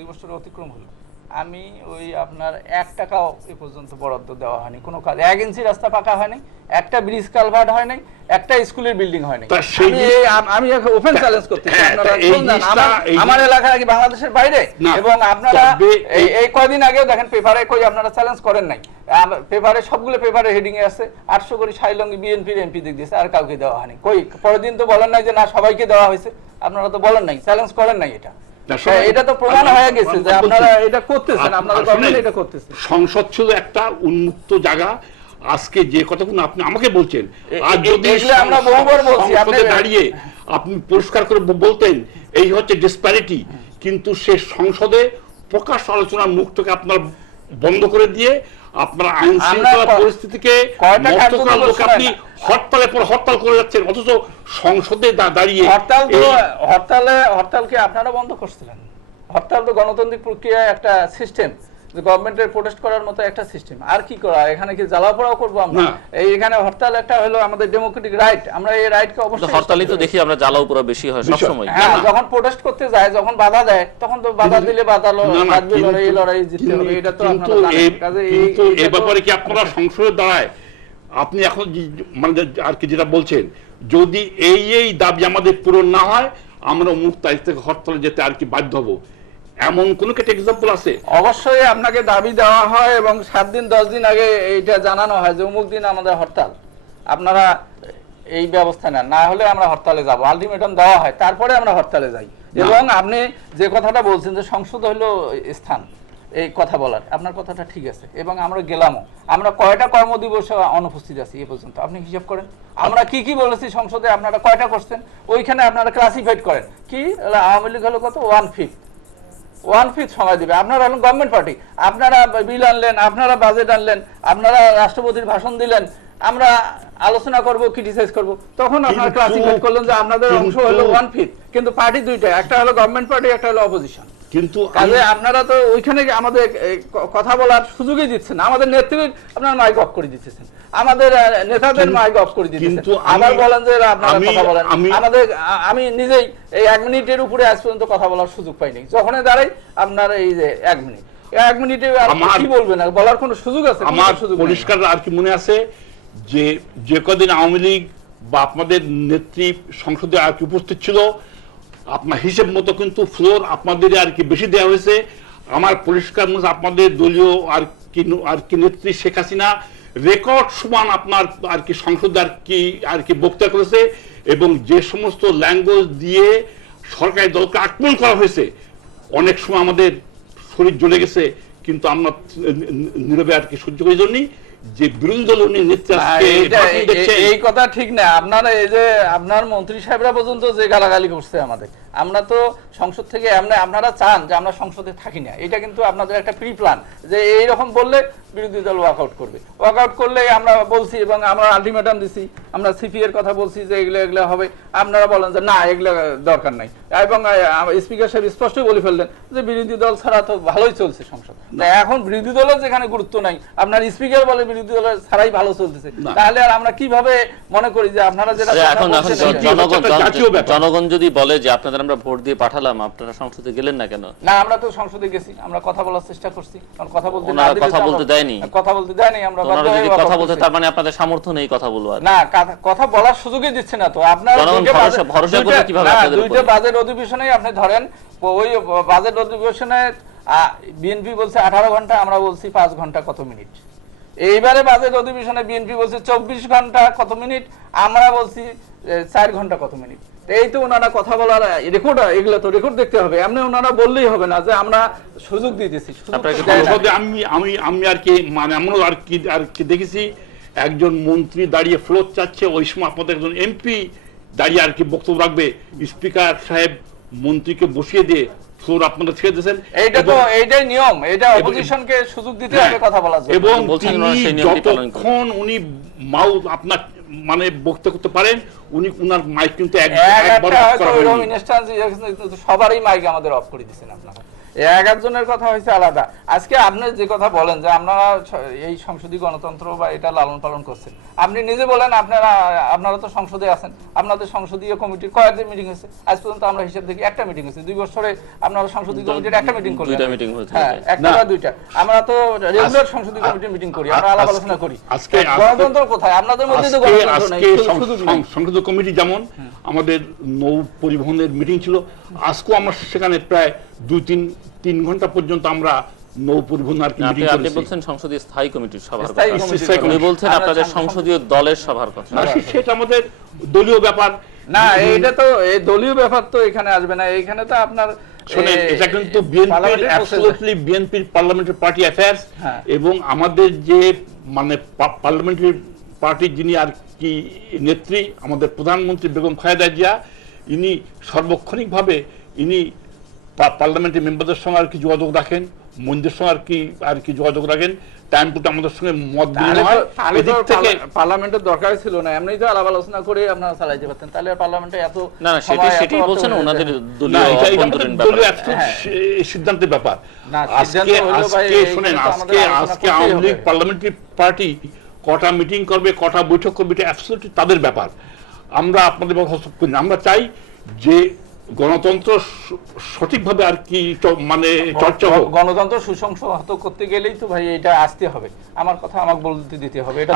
বছরে অতিক্রম হলো, আমি ওই আপনার 1 টাকাও এ পর্যন্ত বরাদ্দ দেওয়া হয়নি। কোনো কাজ, 1 ইঞ্চি রাস্তা পাকা হয়নি, একটা ব্রিজ কালভার্ট হয় নাই, একটা স্কুলের বিল্ডিং হয় নাই। আমি ওপেন চ্যালেঞ্জ করতেছি, আমার এলাকা কি বাংলাদেশের বাইরে? এবং আপনারা এই কয়দিন আগেও দেখেন পেপারে কই আপনারা চ্যালেঞ্জ করেন নাই। পেপারে সবগুলো পেপারে হেডিং এ আছে 800 কোটি শাইলঙ্গি বিএনপির এমপি দিয়েছে, আর কাউকে দেওয়া হয়নি। কই পরের দিন তো বলেন নাই যে না সবাইকে দেওয়া হয়েছে, আপনারা তো বলেন নাই, চ্যালেঞ্জ করেন নাই। এটা তো প্রমাণ হয়ে গেছে যে আপনারা এটা করতেছেন, আপনারা গভর্নমেন্ট এটা করতেছে। সংসদ ছিল একটা উন্মুক্ত জায়গা। আজকে যে কথাগুলো আপনি আমাকে বলছেন, আর যদি আমরা বহুবার বলছি, আপনি দাঁড়িয়ে আপনি পরিষ্কার করে বলতেন এই হচ্ছে ডিসপ্যারিটি, কিন্তু সে সংসদে প্রকাশ আলোচনার মুখটাকে আপনার বন্ধ করে দিয়ে আপনার আইন শৃঙ্খলা পরিস্থিতিকে আপনি হরতাল করে যাচ্ছেন, অথচ সংসদে দাঁড়িয়ে হরতালকে আপনারা বন্ধ করছিলেন। হরতাল তো গণতান্ত্রিক প্রক্রিয়া একটা সিস্টেম, যে গভর্নমেন্টের প্রোটেস্ট করার মতো একটা সিস্টেম। আর কি করা? এখানে কি জ্বালাপোড়াও করবো আমরা? এখানে হরতাল একটা হলো আমাদের ডেমোক্রেটিক রাইট, আমরা এই রাইটকে অবশ্যই। হরতালই তো দেখি আমরা জ্বালাপোড়া বেশি হয় সব সময়। হ্যাঁ, যখন প্রোটেস্ট করতে যায়, যখন বাধা দেয়, তখন তো বাধা দিলে লড়াই জিততে হবে। এটা তো আপনারা জানেন। কিন্তু এই ব্যাপারে কি আপনারা সংসদে দাঁড়ায় আপনি এখন মানে আর কি যেটা বলছেন, যদি এই দাবি আমাদের পূরণ না হয় আমরা অমুক তারিখ থেকে হরতালে যেতে আর কি বাধ্য হবো, এমন কোন একটা এক্সাম্পল আছে? অবশ্যই আপনাকে দাবি দেওয়া হয় এবং 7 দিন 10 দিন আগে এইটা জানানো হয় যে অমুক দিন আমাদের হরতাল, আপনারা এই ব্যবস্থা নেন, না হলে আমরা হরতালে যাব, আলটিমেটাম দেওয়া হয়, তারপরে আমরা হরতালে যাই। এবং আপনি যে কথাটা বলছেন যে সংসদ হলো স্থান এই কথা বলার, আপনার কথাটা ঠিক আছে, এবং আমরা গেলামও। আমরা কয়টা কর্মদিবসে অনুপস্থিত আছি এ পর্যন্ত আপনি হিসাব করেন। আমরা কি কি বলেছি সংসদে, আপনারা কয়টা করছেন, ওইখানে আপনারা ক্লাসিফাইড করেন কি আওয়ামী লীগ হলো কত 1/5 সময় দিবে। আপনারা হলেন গভর্নমেন্ট পার্টি, আপনারা বিল আনলেন, আপনারা বাজেট আনলেন, আপনারা রাষ্ট্রপতির ভাষণ দিলেন, আমরা আলোচনা করব, ক্রিটিসাইজ করব, তখন আপনারা ক্লাসিফাইড করলেন যে আপনাদের অংশ হলো 1/5, কিন্তু পার্টি দুইটা, একটা হলো গভর্নমেন্ট পার্টি, একটা হলো অপোজিশন। কিন্তু কাজে আপনারা তো ওইখানে আমাদের কথা বলার সুযোগই দিচ্ছেন, আমাদের নেত্রীর আপনারা মাইক অফ করে দিতেছেন, আমাদের নেতাদের মাইক অফ করে দিতেছেন, আবার বলেন যে আপনারা কথা বলেন। আমাদের আমি নিজেই এই 1 মিনিটের উপরে আজ পর্যন্ত কথা বলার সুযোগ পাইনি, যখনই দাঁড়াই আপনার এই যে 1 মিনিটে আর কি বলবেন, বলার কোনো সুযোগ আছে? আমার পরিষ্কার আর কি মনে আছে যে যে কদিন আওয়ামী লীগ বা আপনাদের নেত্রী সংসদে আর কি উপস্থিত ছিল, আপনার হিসেব মতো কিন্তু ফ্লোর আপনাদের আর কি বেশি দেওয়া হয়েছে। আমার পরিষ্কার মনে আছে আপনাদের দলীয় আর কি নেত্রী শেখ হাসিনা রেকর্ড সমান আপনার আর কি সংসদে আর কি বক্তৃতা করেছে, এবং যে সমস্ত ল্যাঙ্গুয়েজ দিয়ে সরকারি দলকে আক্রমণ করা হয়েছে, অনেক সময় আমাদের শরীর জ্বলে গেছে, কিন্তু আমরা নীরবে আর কি সহ্য করার জন্য যে বিরোধী দলের নেত্রী এই কথা ঠিক না। আপনারা এই যে আপনার মন্ত্রী সাহেবরা পর্যন্ত যে গালাগালি করছে আমাদের, আমরা তো সংসদ থেকে আপনারা চান যে আমরা সংসদে থাকি না, এটা কিন্তু আপনাদের একটা প্রি প্ল্যান যে এইরকম বললে বিরোধী দল ওয়াকআউট করবে, ওয়াকআউট করলে আমরা বলছি এবং আমরা আলটিমেটাম দিছি, আমরা সিপি এর কথা বলছি যে এগুলো হবে, আপনারা বলেন যে না এগুলো দরকার নাই, এবং স্পিকার সাহেব স্পষ্টই বলে ফেললেন যে বিরোধী দল ছাড়া তো ভালোই চলছে সংসদ। এখন বিরোধী দলের যেখানে গুরুত্ব নাই, আপনার স্পিকার বলে বিরোধী দলের ছাড়াই ভালো চলতেছে, তাহলে আর আমরা কিভাবে মনে করি যে আপনারা যেটা এখন জনগণ যদি বলে যে আপনাদের আমরা ভোট দিয়ে পাঠালাম, আপনারা সংসদে গেলেন না কেন? না, আমরা তো সংসদে গেছি, আমরা কথা বলার চেষ্টা করছি, কারণ কথা বলতে দেয়নি, আমরা কথা বলতে, তার মানে আপনাদের সামর্থ্য নেই কথা বলবার? না, কথা বলার সুযোগই দিচ্ছে না তো। আপনার দুইটা বাজেট অধিবেশনেই আপনি ধরেন, ওই বাজেট অধিবেশনে বিএনপি বলছে 18 ঘন্টা, আমরা বলছি 5 ঘন্টা কত মিনিট। এইবারে বাজেট অধিবেশনে বিএনপি বলছে 24 ঘন্টা কত মিনিট, আমরা বলছি 4 ঘন্টা কত মিনিট। এই তো ওনারা কথা বলার রেকর্ড, এগুলো তো রেকর্ড দেখতে হবে, এমনি ওনারা বললেই হবে না যে আমরা সুযোগ দিতেছি। আমি আর কি মানে এমন আর কি দেখেছি, একজন মন্ত্রী দাঁড়িয়ে ফ্লোর চাচ্ছে, ওই সময় আপনাদের একজন এমপি দাঁড়িয়ে আর কি বক্তব্য রাখবে, স্পিকার সাহেব মন্ত্রীকে বসিয়ে দিয়ে ফ্লোর আপনারা ছেড়ে দিয়েছেন। এইটাই নিয়ম, এটা অপোজিশনকে সুযোগ দিতে হবে কথা বলার জন্য। এবং যতক্ষণ উনি মাউথ আপনার মানে বক্তব্য করতে পারেন, উনি উনার মাইক কিন্তু একবার অফ করা হয়নি। সবারই মাইক আমাদের অফ করে দিয়েছেন আপনারা। একজনের কথা হয়েছে আলাদা। আজকে আপনি যে কথা বলেন যে আপনারা এই সংসদীয় গণতন্ত্র বা এটা লালন পালন করছেন, আপনি নিজে বলেন আপনারা তো সংসদে আছেন, আপনাদের সংসদীয় কমিটির কয়েকদিন মিটিং হয়েছে, আজ পর্যন্ত আমরা হিসাব দেখি একটা মিটিং হয়েছে। 2 বছরে আপনারা সংসদীয় কমিটির একটা মিটিং করলেন, হ্যাঁ, একটা বা দুইটা। আমরা তো রেগুলার সংসদীয় কমিটির মিটিং করি, আমরা আলাপ আলোচনা করি। গণতন্ত্র কোথায়? আপনাদের মধ্যে তো গণতন্ত্র নেই। সংসদীয় কমিটি যেমন আমাদের নৌ পরিবহনের মিটিং ছিল, আজকেও আমরা সেখানে প্রায় 2-3 ঘন্টা পর্যন্ত আমরা নৌ পরিবহন আর কি মিটিং করেছি। আপনি বলছেন সংসদীয় স্থায়ী কমিটির সভার কথা, উনি বলছেন আপনাদের সংসদীয় দলের সভার কথা। সেটা আমাদের দলীয় ব্যাপার না, এটা তো এই দলীয় ব্যাপার তো এখানে আসবে না। এখানে তো আপনার শুনেন, এটা কিন্তু বিএনপির অ্যাবসলিউটলি বিএনপির পার্লামেন্টারি পার্টি অ্যাফেয়ার্স, এবং আমাদের যে মানে পার্লামেন্টারি পার্টির যিনি আর কি নেত্রী, আমাদের প্রধানমন্ত্রী বেগম খালেদা জিয়া, ইনি সার্বক্ষণিকভাবে ইনি পার্লামেন্টের মেম্বারদের সঙ্গে আর কি যোগাযোগ রাখেন, মন্দিরের সঙ্গে আর কি যোগাযোগ রাখেন, টাইম টু টাইম আমাদের সঙ্গে মত বিনিময়। এদিক থেকে পার্লামেন্টের দরকার ছিল না, এমনিই তো আলাপ আলোচনা করে আপনারা চালাইতে পারতেন, তাহলে পার্লামেন্টে এত না সেটাই বলছেন ওনাদের দলীয় সিদ্ধান্তের ব্যাপার। আজকে শুনেন, আজকে আওয়ামী লীগ পার্লামেন্টারি পার্টি কটা মিটিং করবে, কটা বৈঠক করবে, এটা অ্যাবসলিউটলি তাদের ব্যাপার। আমরা আপনাদের হস্তক্ষেপ করি না। আমরা চাই যে গণতন্ত্র সঠিকভাবে আর কি মানে চর্চা হোক। গণতন্ত্র সুসংহত করতে গেলেই তো ভাই এটা আসতে হবে, আমার কথা আমাকে বলতে দিতে হবে। এটা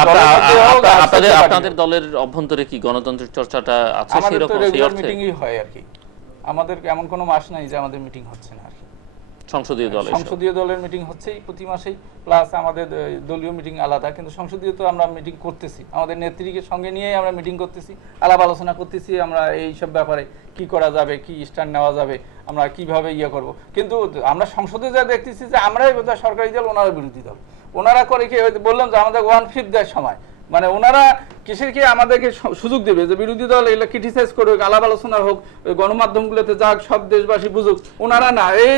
আপনাদের দলের অভ্যন্তরে কি গণতন্ত্রের চর্চাটা আছে? আমাদের তো রেগুলার মিটিংই হয় আর কি, আমাদের এমন কোনো মাস নাই যে আমাদের মিটিং হচ্ছে না আর কি। সংসদীয় দল সংসদীয় দলের মিটিং হচ্ছেই প্রতি মাসেই, প্লাস আমাদের দলীয় মিটিং আলাদা, কিন্তু সংসদীয় তো আমরা মিটিং করতেছি, আমাদের নেত্রীকে সঙ্গে নিয়েই আমরা মিটিং করতেছি, আলাপ আলোচনা করতেছি আমরা এই সব ব্যাপারে কি করা যাবে, কি স্ট্যান্ড নেওয়া যাবে, আমরা কিভাবে ইয়ে করব। কিন্তু আমরা সংসদে যা দেখতেছি যে আমরাই বোধহয় সরকারি দল, ওনারা বিরোধী দল। ওনারা করে কি, বললাম যে আমাদের 1/5 দেয় সময়, মানে ওনারা কিসের কি আমাদেরকে সুযোগ দেবে যে বিরোধী দল এগুলো ক্রিটিসাইজ করুক, আলাপ আলোচনা হোক, গণমাধ্যমগুলোতে যাক, সব দেশবাসী বুঝুক। ওনারা না, এই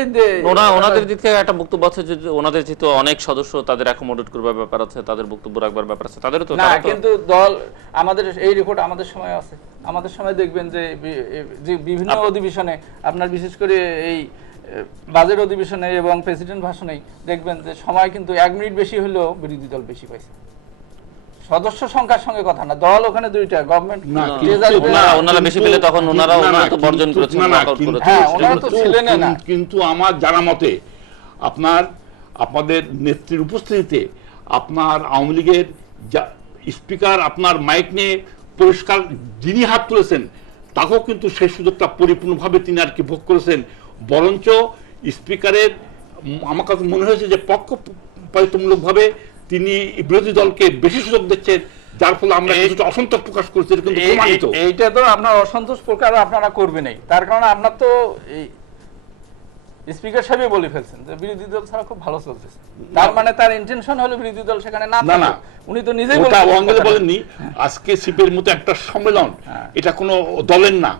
ওনাদের দিক থেকে একটা বক্তব্য আছে যে ওনাদের যেহেতু অনেক সদস্য, তাদের অ্যাকোমোডেট করবার ব্যাপার আছে, তাদের বক্তব্য রাখবার ব্যাপার আছে, তাদেরও তো না, কিন্তু দল আমাদের এই রিপোর্ট আমাদের সময় আছে, আমাদের সময় দেখবেন যে বিভিন্ন অধিবেশনে আপনার বিশেষ করে এই বাজেট অধিবেশনে এবং প্রেসিডেন্ট ভাষণেই দেখবেন যে সময় কিন্তু 1 মিনিট বেশি হলেও বিরোধী দল বেশি পাইছে। সদস্য সংখ্যার সঙ্গে কথা না, দল ওখানে দুইটা, গভর্নমেন্ট ওনারা বেশি পেলে তখন ওনারা তো বর্জন করেছেন, ওনারা তো ছিলেন না। কিন্তু আমার জানা মতে আপনাদের নেত্রীর উপস্থিতিতে আপনার আওয়ামী লীগের স্পিকার আপনার মাইক নিয়ে পরিষ্কার যিনি হাত তুলেছেন তাকেও কিন্তু সেই সুযোগটা পরিপূর্ণভাবে তিনি আর কি ভোগ করেছেন। বরঞ্চ স্পিকারের আমার কাছে মনে হয়েছে যে পক্ষপাতিত্বমূলকভাবে তিনি বিরোধী দলকে বেশি সুযোগ দিচ্ছেন, যার ফলে আমরা কিছুটা অসন্তোষ প্রকাশ করছি। কিন্তু প্রমাণিত এইটা তো আপনার অসন্তোষ প্রকাশ আপনারা করবেনই, তার কারণে আপনার তো স্পিকার সাহেব বলে ফেলছেন যে বিরোধী দল ছাড়া খুব ভালো চলতেছে, তার মানে তার ইন্টেনশন হলো বিরোধী দল সেখানে না থাকে। উনি তো নিজেই বলেননি আজকে সিপির মতো একটা সম্মেলন, এটা কোনো দলের না,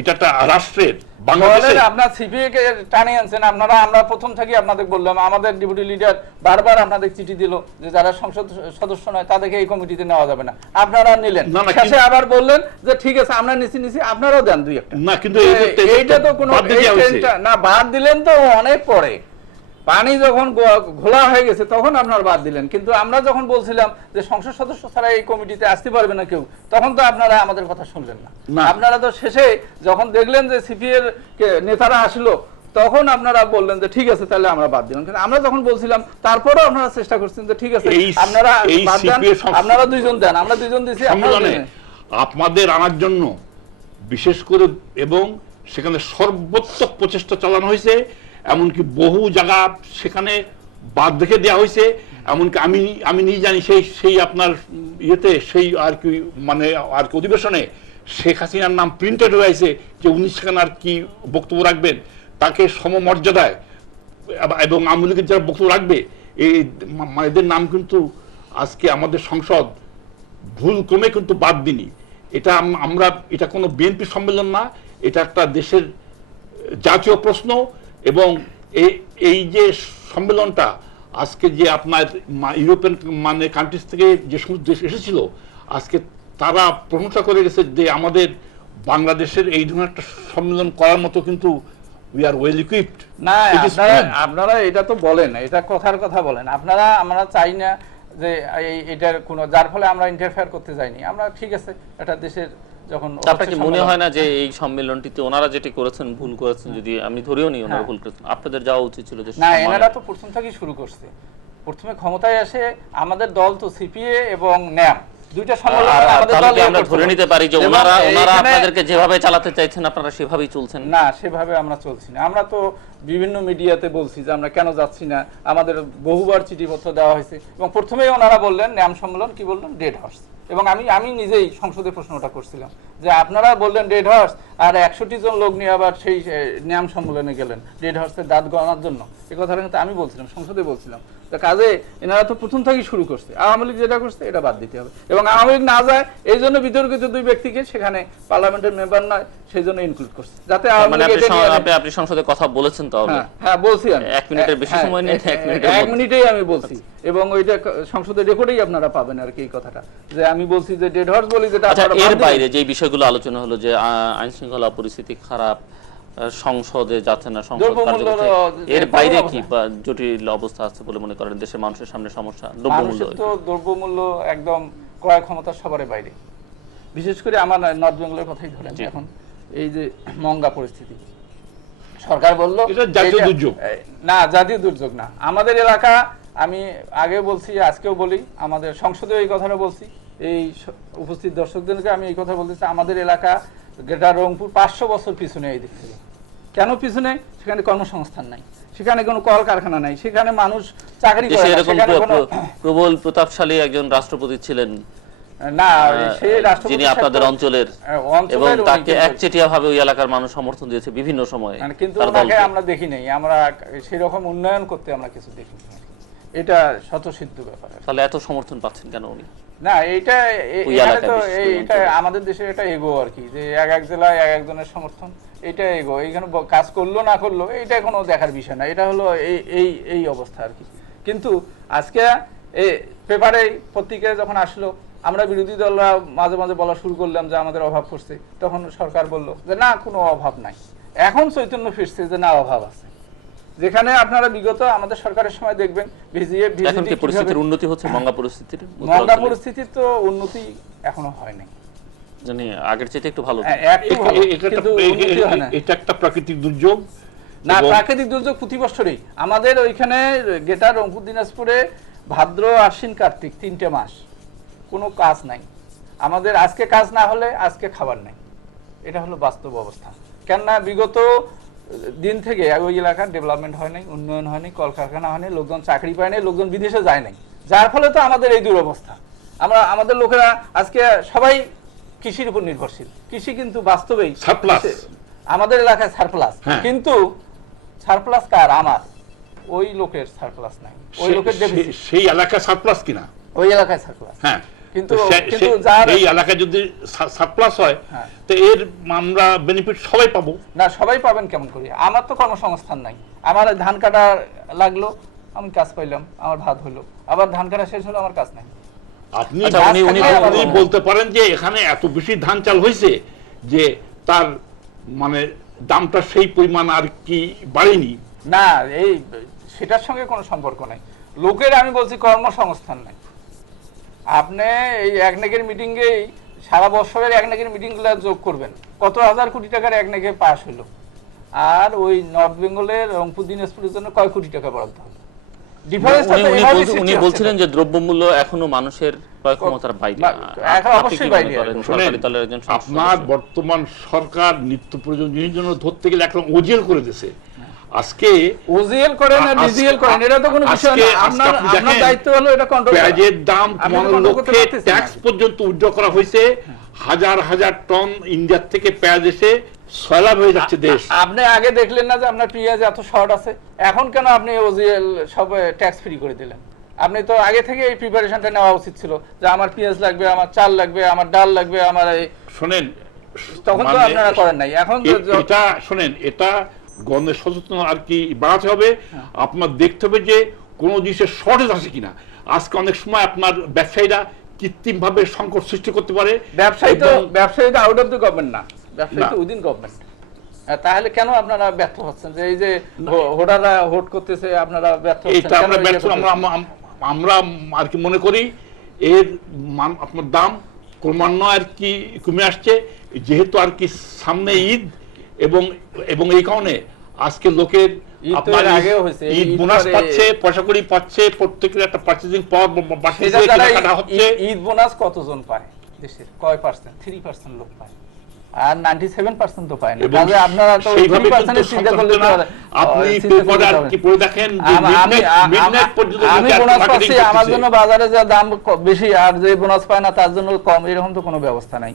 এটা একটা রাষ্ট্রের। আপনার সিপিএ কে টানে আনছেন আপনারা। আমরা প্রথম থেকে আপনাদের বললাম, আমাদের ডেপুটি লিডার বারবার আপনাদের চিঠি দিল যে যারা সংসদ সদস্য নয় তাদেরকে এই কমিটিতে নেওয়া যাবে না, আপনারা নিলেন। শেষে আবার বললেন যে ঠিক আছে আমরা নিছি, আপনারাও দেন দুই একটা না, কিন্তু এইটা তো কোনো না, বাদ দিলেন তো অনেক পরে, পানি যখন ঘোলা হয়ে গেছে তখন আপনারা বাদ দিলেন। কিন্তু আমরা যখন বলছিলাম যে সংসদ সদস্য ছাড়া এই কমিটিতে আসতে পারবে না কেউ, তখন তো আপনারা আমাদের কথা শুনলেন না। আপনারা তো শেষে যখন দেখলেন যে সিপিএর নেতারা আসলো তখন আপনারা বললেন যে ঠিক আছে তাহলে আমরা বাদ দিলাম। কিন্তু আমরা যখন বলছিলাম তারপরেও আপনারা চেষ্টা করছেন যে ঠিক আছে আপনারা বাদ দেন, আপনারা দুইজন দেন, আমরা দুইজন দিছি, আপনাদের আনার জন্য বিশেষ করে এবং সেখানে সর্বোত্তক প্রচেষ্টা চালানো হয়েছে। এমনকি বহু জায়গা সেখানে বাদ দেখে দেওয়া হয়েছে। এমনকি আমি নিজে জানি সেই আপনার ইয়েতে সেই আর কি মানে আর কি অধিবেশনে শেখ হাসিনার নাম প্রিন্টেড হয়েছে যে উনি সেখানে আর কি বক্তব্য রাখবেন, তাকে সমমর্যাদায় এবং আওয়ামী লীগের যারা বক্তব্য রাখবে এদের নাম কিন্তু আজকে আমাদের সংসদ ভুল ক্রমে কিন্তু বাদ দিনি। এটা আমরা এটা কোনো বিএনপি সম্মেলন না, এটা একটা দেশের জাতীয় প্রশ্ন। এবং এই যে সম্মেলনটা আজকে যে আপনার ইউরোপিয়ান মানে কান্ট্রিজ থেকে যে সমস্ত দেশ এসেছিল, আজকে তারা প্রশংসা করে গেছে যে আমাদের বাংলাদেশের এই ধরনের একটা সম্মেলন করার মতো কিন্তু উই আর ওয়েল ইকুইপড। না, আপনারা এটা তো বলেন, এটা কথার কথা বলেন, আপনারা আমরা চাই না যে এটার কোনো, যার ফলে আমরা ইন্টারফেয়ার করতে যাইনি। আমরা ঠিক আছে এটা দেশের যখন আপনাকে মনে হয় না যে এই সম্মেলনটিতে ওনারা যেটি করেছেন ভুল করেছেন, যদি আমি ধরেও নি ওনারা ভুল করেছেন, আপনাদের যাওয়া উচিত ছিল যে না, এনারা তো প্রথম থেকেই শুরু করছে। প্রথমে ক্ষমতায় আসে আমাদের দল তো সিপিএ এবং ন্যাম দুইটা সম্মেলন আমাদের দল আমরা ধরে নিতে পারি যে ওনারা আপনাদেরকে যেভাবে চালাতে চাইছেন আপনারা সেভাবেই চলছেন না। সেভাবে আমরা চলছি না। আমরা তো বিভিন্ন মিডিয়াতে বলছি যে আমরা কেন যাচ্ছি না, আমাদের বহুবার চিঠিপত্র দেওয়া হয়েছে। এবং প্রথমেই ওনারা বললেন ন্যাম সম্মেলন কি বললেন, ডেড হর্স। এবং আমি নিজেই সংসদে প্রশ্নটা করছিলাম যে আপনারা বললেন ডেড হর্স, আর 61 জন লোক নিয়ে আবার সেই ন্যাম সম্মেলনে গেলেন ডেড হর্সের দাঁত গণার জন্য। এই কথাটা কিন্তু আমি বলছিলাম, সংসদে বলছিলাম। কাজে এনারা তো প্রথম থেকেই শুরু করছে, আওয়ামী লীগ যেটা করছে এটা বাদ দিতে হবে। এবং আওয়ামী লীগ না যায় এই জন্য বিতর্কিত দুই ব্যক্তিকে সেখানে পার্লামেন্টের মেম্বার নয় সেই জন্য ইনক্লুড করছে, যাতে আপনি সংসদে কথা বলেছেন। তাহলে হ্যাঁ বলছি আমি 1 মিনিটের বেশি সময় নেই, 1 মিনিটেই আমি বলছি। এবং ওইটা সংসদের রেকর্ডেই আপনারা পাবেন আর কি এই কথাটা, যে আমি বলছি যে ডেড হর্স বলি যেটা। এর বাইরে যে বিষয়গুলো আলোচনা হলো যে আইন শৃঙ্খলা পরিস্থিতি খারাপ, সংসদে যাচ্ছে না, সংসদ এর বাইরে কি জটিল অবস্থা আছে বলে মনে করেন? দেশের মানুষের সামনে সমস্যা, দ্রব্যমূল্য একদম ক্রয় ক্ষমতা সবারই বাইরে। বিশেষ করে আমার নর্থ বেঙ্গলের কথাই ধরেন, এখন এই যে মঙ্গা পরিস্থিতি, সরকার বলল এটা জাতীয় দুর্যোগ না, জাতীয় দুর্যোগ না। আমাদের এলাকা, আমি আগে বলছি আজকেও বলি, আমাদের সংসদেও এই কথাটা বলছি, এই উপস্থিত দর্শকদেরকে আমি এই কথা বলতেছি, আমাদের এলাকা গ্রেটার রংপুর 500 বছর পিছনে এই দিক থেকে। কেন পিছনে? সেখানে কর্মসংস্থান নাই, সেখানে কোনো কলকারখানা নাই, সেখানে মানুষ চাকরি করে দেশে না, এরকম সেখানে কোনো প্রবল প্রতাপশালী একজন রাষ্ট্রপতি ছিলেন না, সেই রাষ্ট্রপতি যিনি আপনাদের অঞ্চলের, এবং তাকে একচেটিয়া ভাবে ওই এলাকার মানুষ সমর্থন দিয়েছে বিভিন্ন সময়ে। কিন্তু তার ওনাকে দলকে। আমরা দেখি নাই, আমরা সেরকম উন্নয়ন করতে আমরা কিছু দেখিনি, এটা স্বতঃসিদ্ধ ব্যাপার। তাহলে এত সমর্থন পাচ্ছেন কেন উনি? না, এইটা ওই এখানে এলাকায় তো বিশেষ করে এইটা অঞ্চলে। আমাদের দেশের একটা এগো আর কি, যে এক এক জেলায় এক একজনের সমর্থন, এটা এগো। এইখানে কাজ করলো না করলো এটা কোনো দেখার বিষয় না, এটা হলো এই অবস্থা আর কি। কিন্তু আজকে এই পেপারে পত্রিকায় যখন আসলো, আমরা বিরোধী দলরা মাঝে মাঝে বলা শুরু করলাম যে আমাদের অভাব পড়ছে, তখন সরকার বলল যে না, কোনো অভাব নাই। এখন চৈতন্য ফিরছে যে না, অভাব আছে। যেখানে আপনারা বিগত আমাদের সরকারের সময় দেখবেন এখন কি পরিস্থিতির উন্নতি হচ্ছে? মঙ্গা পরিস্থিতির মঙ্গা পরিস্থিতির তো উন্নতি এখনো হয় নাই, মানে আগের চেয়ে একটু ভালো। এটা একটা প্রাকৃতিক দুর্যোগ না, প্রাকৃতিক দুর্যোগ প্রতি বছরই আমাদের ওইখানে গেটার রংপুর দিনাজপুরে ভাদ্র আশ্বিন কার্তিক 3টে মাস কোনো কাজ নাই আমাদের। আজকে কাজ না হলে আজকে খাবার নাই, এটা হলো বাস্তব অবস্থা। কেননা বিগত দিন থেকে ওই এলাকার ডেভেলপমেন্ট হয় নাই, উন্নয়ন হয়নি, কলকারখানা হয়নি, লোকজন চাকরি পায় নাই, লোকজন বিদেশে যায় নাই, যার ফলে তো আমাদের এই দুরবস্থা। আমাদের লোকেরা আজকে সবাই কৃষির উপর নির্ভরশীল। কৃষি কিন্তু বাস্তবেই সারপ্লাস আমাদের এলাকায় সারপ্লাস, কিন্তু সারপ্লাস কার? আমার ওই লোকের সারপ্লাস নাই, ওই লোকের ডেফিসিট। সেই এলাকায় সারপ্লাস কিনা? ওই এলাকায় সারপ্লাস, হ্যাঁ। কিন্তু যার এই এলাকায় যদি সারপ্লাস হয়, তো এর আমরা বেনিফিট সবাই পাবো না। সবাই পাবেন কেমন করে? আমার তো কর্মসংস্থান নাই, আমার ধান কাটা লাগলো, আমি কাজ পাইলাম, আমার ভাত হলো, আবার ধান কাটা শেষ হলো, আমার কাজ নাই। আপনি বলতে পারেন যে এখানে এত বেশি ধান চাল হয়েছে যে তার মানে দামটা সেই পরিমাণ আর কি বাড়েনি? না, এই সেটার সঙ্গে কোনো সম্পর্ক নাই। লোকের আমি বলছি কর্মসংস্থান নাই। আপনি এই একনেকের মিটিংয়ে সারা বছরের একনেকের মিটিংগুলো যোগ করবেন, কত হাজার কোটি টাকার একনেকে পাস হলো, আর ওই নর্থ বেঙ্গলের রংপুর দিনাজপুরের জন্য কয় কোটি টাকা বরাদ্দ হলো। উনি বলছিলেন যে দ্রব্যমূল্য এখনো মানুষের ক্রয় ক্ষমতার বাইরে। অবশ্যই বাইরে। আপনার বর্তমান সরকার নিত্য প্রয়োজন জিনিসের জন্য ধরতে গেলে একদম ওজিএল করে দিয়েছে। আজকে ওজিএল করেন না ডিজিএল করেন, এটা তো কোনো বিষয় না। আপনার দায়িত্ব হলো এটা কন্ট্রোল করা। পেঁয়াজের দাম কমানোর লক্ষ্যে ট্যাক্স পর্যন্ত উইথড্র করা হয়েছে। হাজার হাজার টন ইন্ডিয়া থেকে পেঁয়াজ এসে সয়লাভ হয়ে যাচ্ছে দেশ। আপনি আগে দেখলেন না যে আপনার পেঁয়াজ এত শর্ট আছে? এখন কেন আপনি ওজিএল সব ট্যাক্স ফ্রি করে দিলেন? আপনি তো আগে থেকে এই প্রিপারেশনটা নেওয়া উচিত ছিল যে আমার পেঁয়াজ লাগবে, আমার চাল লাগবে, আমার ডাল লাগবে, আমার এই শোনেন, তখন তো আপনারা করেন নাই। এখন এটা শোনেন, এটা গণের সচেতন আর কি বাড়াতে হবে। আপনার দেখতে হবে যে কোন জিনিসের শর্টেজ আছে কিনা। আজকে অনেক সময় আপনার ব্যবসায়ীরা কৃত্রিম ভাবে সংকট সৃষ্টি করতে পারে। ব্যবসায়ী তো আউট অফ দ্য গভর্নমেন্ট না, ব্যবসায়ী তো উইদিন গভর্নমেন্ট। তাহলে কেন আপনারা ব্যর্থ হচ্ছেন? যে এই যে হোটাররা হোট করতেছে, আপনারা ব্যর্থ হচ্ছেন? আমরা আর কি মনে করি এর আপনার দাম ক্রমান্বয়ে আর কি কমে আসছে, যেহেতু আর কি সামনে ঈদ, এবং এই কারণে আজকে লোকের ঈদ বোনাস পাচ্ছে, পয়সা কড়ি পাচ্ছে, প্রত্যেকের একটা পারচেজিং পাওয়ার হচ্ছে। ঈদ বোনাস কতজন পায় দেশের? কয় পার্সেন্ট? 3% লোক পায়, আর 97% তো পায় না। তাহলে আপনারা তো 3% চিন্তা করলে তো আপনি পেপারে আর কি পড়ে দেখেন যে মিডনাইট পর্যন্ত আমি বোনাস পাচ্ছি, আমার জন্য বাজারে যা দাম বেশি, আর যে বোনাস পায় না তার জন্য কম, এরকম তো কোনো ব্যবস্থা নাই।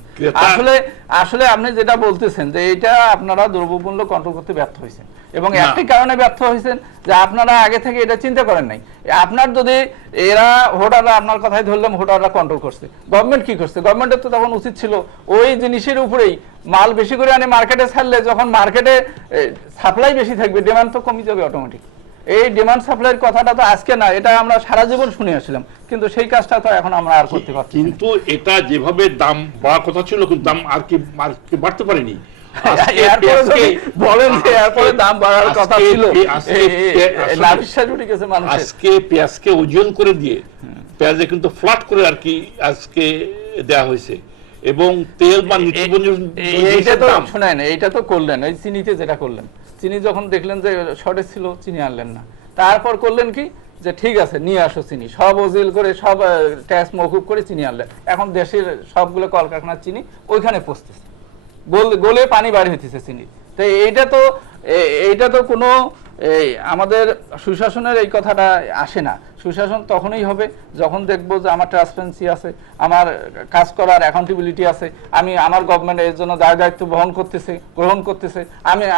আসলে আপনি যেটা বলতেছেন যে এটা আপনারা দ্রব্যমূল্য কন্ট্রোল করতে ব্যর্থ হয়েছেন, এবং একটি কারণে ব্যর্থ হয়েছেন যে আপনারা আগে থেকে এটা চিন্তা করেন নাই। আপনার যদি এরা হোটাররা, আপনার কথাই ধরলাম, হোটাররা কন্ট্রোল করছে, গভর্নমেন্ট কি করছে? গভর্নমেন্টের তো তখন উচিত ছিল ওই জিনিসের উপরেই মাল বেশি করে আনে মার্কেটে ছাড়লে, যখন মার্কেটে সাপ্লাই বেশি থাকবে, ডিমান্ড তো কমে যাবে অটোমেটিক। এই ডিমান্ড সাপ্লাইয়ের কথাটা তো আজকে না, এটা আমরা সারা জীবন শুনে আসছিলাম, কিন্তু সেই কাজটা তো এখন আমরা আর করতে পারছি। কিন্তু এটা যেভাবে দাম বাড়ার কথা ছিল, কিন্তু দাম আর কি বাড়তে পারেনি। আজকে পেঁয়াজকে ওজন করে দিয়ে পেঁয়াজে কিন্তু ফ্ল্যাট করে আর কি আজকে দেয়া হয়েছে, এবং তেল বা শোনেন, এইটা তো করলেন ওই চিনিতে, যেটা করলেন চিনি যখন দেখলেন যে শর্টেজ ছিল, চিনি আনলেন না। তারপর করলেন কি, যে ঠিক আছে নিয়ে আসো চিনি, সব ওজিল করে সব ট্যাক্স মকুব করে চিনি আনলেন। এখন দেশের সবগুলো কলকারখানার চিনি ওইখানে পৌঁছতেছে, গলে পানি বাড়ি হইতেছে চিনি। তো এইটা তো এইটা তো কোনো আমাদের সুশাসনের এই কথাটা আসে না। সুশাসন তখনই হবে যখন দেখবো যে আমার ট্রান্সপারেন্সি আছে, আমার কাজ করার অ্যাকাউন্টেবিলিটি আছে, আমি আমার গভর্নমেন্ট এর জন্য দায়িত্ব গ্রহণ করতেছে,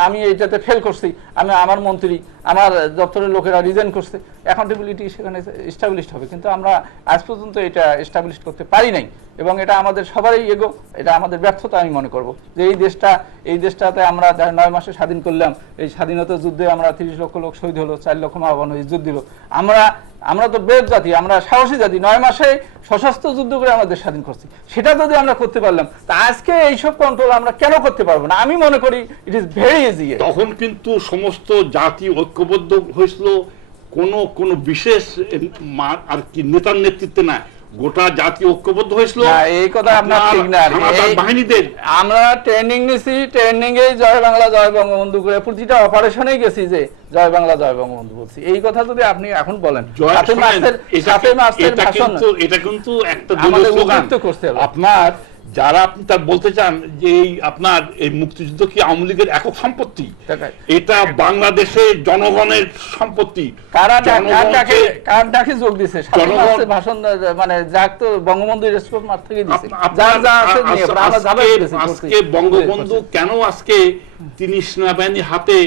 আমি এইটাতে ফেল করছি, আমি আমার মন্ত্রী আমার দপ্তরের লোকেরা রিজাইন করছে, অ্যাকাউন্টেবিলিটি সেখানে এস্টাবলিশড হবে। কিন্তু আমরা আজ পর্যন্ত এটা এস্টাবলিশ করতে পারি নাই, এবং এটা আমাদের সবারই এগো, এটা আমাদের ব্যর্থতা আমি মনে করব। যে এই দেশটাতে আমরা 9 মাসে স্বাধীন করলাম, এই স্বাধীনতা যুদ্ধে আমরা 30 লক্ষ লোক শহীদ হলো, 4 লক্ষ মা বোন ইজ্জত দিল। আমরা তো ব্রেভ জাতি, আমরা সাহসী জাতি, 9 মাসে সশস্ত্র যুদ্ধ করে আমাদের স্বাধীন করছি। সেটা যদি আমরা করতে পারলাম, তা আজকে এইসব কন্ট্রোল আমরা কেন করতে পারবো না? আমি মনে করি ইট ইজ ভেরি ইজি। তখন কিন্তু সমস্ত জাতি ঐক্যবদ্ধ হয়েছিল, কোন বিশেষ আর কি নেতার নেতৃত্বে না, গোটা জাতি ঐক্যবদ্ধ হয়েছিল। এই কথা আপনার ঠিক না। বাহিনীদের আমরা ট্রেনিং নিছি, ট্রেনিং এ জয় বাংলা জয় বঙ্গবন্ধু করে প্রতিটা অপারেশনেই গেছি যে জয় বাংলা জয় বঙ্গবন্ধু বলছি। এই কথা যদি আপনি এখন বলেন, এটা কিন্তু একটা আপনার যারা আপনি তার বলতে চান যে আপনার এই মুক্তিযুদ্ধ কি আওয়ামী লীগের একক সম্পত্তি? এটা বাংলাদেশের জনগণের সম্পত্তি। কার ডাকে যোগ দিছে ভাষণ, মানে যাক তো বঙ্গবন্ধু রেসপন্স মার থেকে দিছে। আজকে বঙ্গবন্ধু কেন আজকে তিনি সেনাবাহিনীর হাতে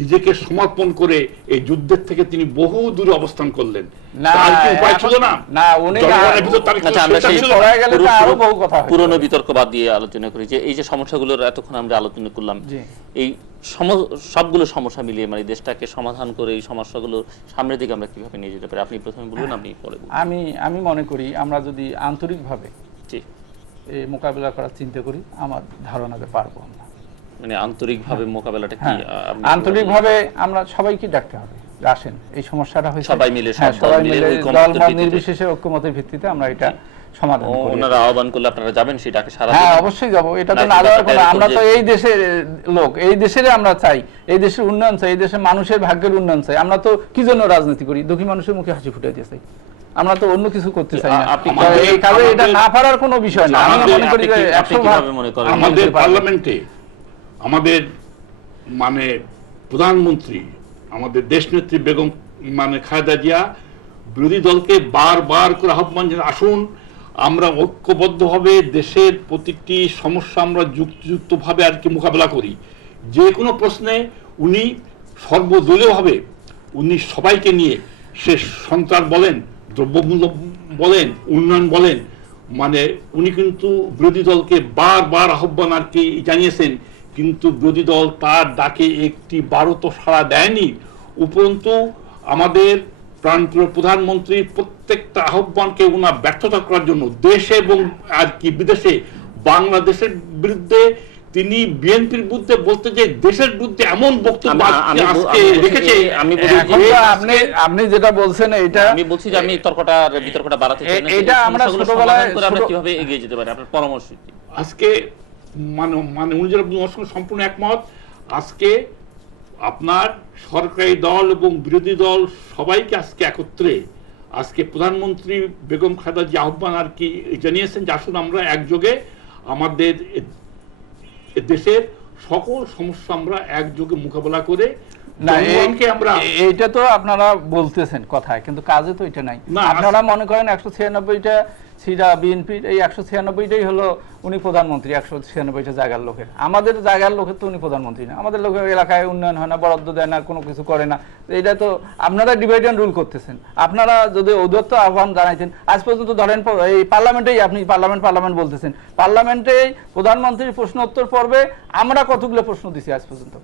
নিজেকে সমর্পণ করে এই যুদ্ধের থেকে তিনি বহু দূরে অবস্থান করলেন? পুরনো বিতর্ক বাদ দিয়ে আলোচনা করি যে এই যে সমস্যাগুলোর এতক্ষণ আমরা আলোচনা করলাম, এই সবগুলো সমস্যা মিলিয়ে মানে দেশটাকে সমাধান করে এই সমস্যাগুলো সামনের দিকে আমরা কিভাবে নিয়ে যেতে পারি? আপনি প্রথমে বলবেন, আপনি পরে বলবেন। আমি মনে করি আমরা যদি আন্তরিকভাবে এই মোকাবেলা করার চিন্তা করি, আমার ধারণাতে পারবো আমরা। মানে আন্তরিকভাবে মোকাবেলাটা কি? আন্তরিকভাবে আমরা সবাইকে ডাকতে হবে, আসেন এই সমস্যাটা হয়েছে সবাই মিলে দলমত নির্বিশেষে ঐক্যমতের ভিত্তিতে আমরা এটা সমাধান করি। ওনারা আহ্বান করলে আপনারা যাবেন সেই ডাকে সাড়া দিবেন? হ্যাঁ, অবশ্যই যাব। এটা তো না যাওয়ার কোনো, আমরা তো এই দেশের লোক, এই দেশের আমরা চাই, এই দেশের উন্নয়ন চাই, এই দেশের মানুষের ভাগ্যের উন্নয়ন চাই। আমরা তো কি জন্য রাজনীতি করি? দুঃখী মানুষের মুখে হাসি ফুটাইতে চাই, আমরা তো অন্য কিছু করতে চাই না। এই কাজে এটা না পারার কোনো বিষয় না। আমি মনে করি যে আমাদের পার্লামেন্টে আমাদের মানে প্রধানমন্ত্রী, আমাদের দেশনেত্রী বেগম মানে খালেদা জিয়া বিরোধী দলকে বারবার করে আহ্বান জানান, আসুন আমরা ঐক্যবদ্ধভাবে দেশের প্রতিটি সমস্যা আমরা যুক্তভাবে আর কি মোকাবেলা করি। যে কোনো প্রশ্নে উনি সর্বদলীয়ভাবে উনি সবাইকে নিয়ে, সে সন্ত্রাস বলেন, দ্রব্যমূল্য বলেন, উন্নয়ন বলেন, মানে উনি কিন্তু বিরোধী দলকে বারবার আহ্বান আর কি জানিয়েছেন, কিন্তু বিরোধী দল তার ডাকে একটি বারো তো সাড়া দেয়নি। উপরন্তু আমাদের প্রান্তীয় প্রধানমন্ত্রী প্রত্যেকটা আহ্বানকে ওনার ব্যর্থতা করার জন্য দেশে এবং আর কি বিদেশে বাংলাদেশের বিরুদ্ধে তিনি বিএনপির বিরুদ্ধে বলতে যে দেশের বিরুদ্ধে এমন বক্তব্য আজকে রেখেছে। আপনি যেটা বলছেন এইটা আমি বলছি যে আমি বিতর্কটা বাড়াতে চাই না। এটা আমরা ছোটবেলায় আমরা কিভাবে এগিয়ে যেতে পারি, আপনার পরামর্শ কি? আজকে মানে উনি যেটা সম্পূর্ণ একমত। আজকে আপনার সরকারি দল এবং বিরোধী দল সবাইকে আজকে একত্রে আজকে প্রধানমন্ত্রী বেগম খালেদা জিয়া আহ্বান আর কি জানিয়েছেন যে আসুন আমরা একযোগে আমাদের দেশের সকল সমস্যা আমরা একযোগে মোকাবেলা করে এইটা তো আপনারা বলতেছেন কথায়, কিন্তু কাজে তো এটা নাই। আপনারা মনে করেন 196টা সিটা বিএনপির, এই 196টাই হলো উনি প্রধানমন্ত্রী, 196টা জায়গার লোকের। আমাদের জায়গার লোকের তো উনি প্রধানমন্ত্রী না। আমাদের লোকের এলাকায় উন্নয়ন হয় না, বরাদ্দ দেয় না, কোনো কিছু করে না। এটা তো আপনারা ডিভাইড অ্যান্ড রুল করতেছেন। আপনারা যদি ঔদ্ধত্য আহ্বান জানাইতেন, আজ পর্যন্ত ধরেন এই পার্লামেন্টেই আপনি পার্লামেন্ট বলতেছেন, পার্লামেন্টেই প্রধানমন্ত্রীর প্রশ্ন উত্তর পর্বে আমরা কতগুলো প্রশ্ন দিছি আজ পর্যন্ত?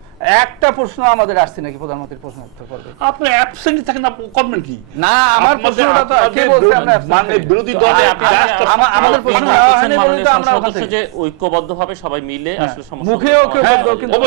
একটা প্রশ্ন আমাদের আসছে নাকি প্রধানমন্ত্রীর প্রশ্ন উত্তর পর্বে? আপনি অ্যাবসেন্ট থাকেন, আপনি করবেন কি? না, আমার প্রশ্নটা তো কে বলছে আমরা মানে বিরোধী দলে আমাদের প্রশ্ন নেওয়া হয়নি বলে তো আমরা যে ঐক্যবদ্ধভাবে সবাই মিলে আসলে সমস্যা মুখে ঐক্যবদ্ধ। কিন্তু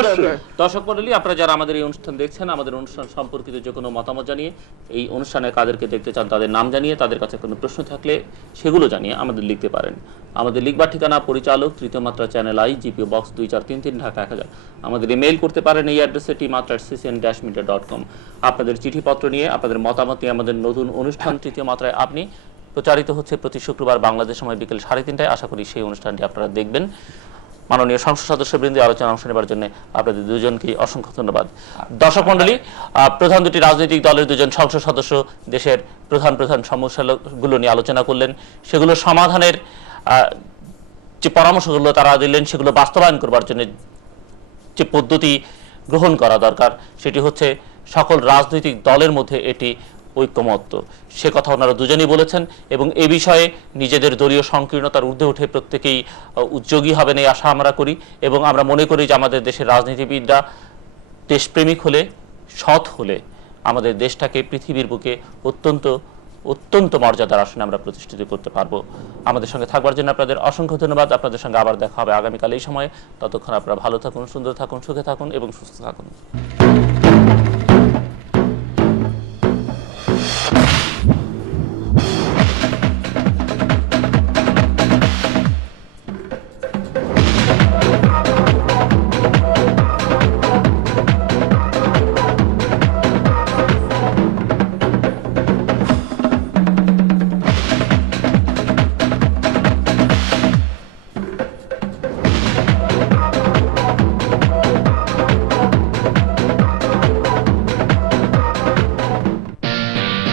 দর্শক মণ্ডলী, আপনারা যারা আমাদের এই অনুষ্ঠান দেখছেন, আমাদের অনুষ্ঠান সম্পর্কিত যে কোনো মতামত জানিয়ে, এই অনুষ্ঠানে কাদেরকে দেখতে চান তাদের নাম জানিয়ে, তাদের কাছে কোনো প্রশ্ন থাকলে সেগুলো জানিয়ে আমাদের লিখতে পারেন। আমাদের লিখবার ঠিকানা পরিচালক, তৃতীয় মাত্রা, channel I, GPO box 2433, Dhaka 1000। আমাদের ইমেইল করতে পারেন এই অ্যাড্রেসে tmatra@ccn-media.com। আপনাদের চিঠিপত্র নিয়ে, আপনাদের মতামত নিয়ে আমাদের নতুন অনুষ্ঠান তৃতীয় মাত্রায় আপনি প্রচারিত হচ্ছে প্রতি শুক্রবার বাংলাদেশ সময় বিকেল 3:30টায়। আশা করি সেই অনুষ্ঠানটি আপনারা দেখবেন। মাননীয় সংসদ সদস্যবৃন্দ আলোচনা অংশ নেবার জন্য আপনাদের দুজনকেই অসংখ্য ধন্যবাদ। দর্শক মণ্ডলী, প্রধান দুটি রাজনৈতিক দলের দুজন সংসদ সদস্য দেশের প্রধান প্রধান সমস্যাগুলো নিয়ে আলোচনা করলেন, সেগুলো সমাধানের যে পরামর্শগুলো তারা দিলেন সেগুলো বাস্তবায়ন করবার জন্য যে পদ্ধতি গ্রহণ করা দরকার সেটি হচ্ছে সকল রাজনৈতিক দলের মধ্যে এটি ঐক্যমত্য, সে কথা ওনারা দুজনেই বলেছেন এবং এ বিষয়ে নিজেদের দলীয় সংকীর্ণতার ঊর্ধ্বে উঠে প্রত্যেকেই উদ্যোগী হবেন এই আশা আমরা করি এবং আমরা মনে করি যে আমাদের দেশের রাজনীতিবিদরা দেশপ্রেমিক হলে, সৎ হলে আমাদের দেশটাকে পৃথিবীর বুকে অত্যন্ত মর্যাদার আসনে আমরা প্রতিষ্ঠিত করতে পারবো। আমাদের সঙ্গে থাকবার জন্য আপনাদের অসংখ্য ধন্যবাদ। আপনাদের সঙ্গে আবার দেখা হবে আগামীকাল এই সময়ে। ততক্ষণ আপনারা ভালো থাকুন, সুন্দর থাকুন, সুখে থাকুন এবং সুস্থ থাকুন।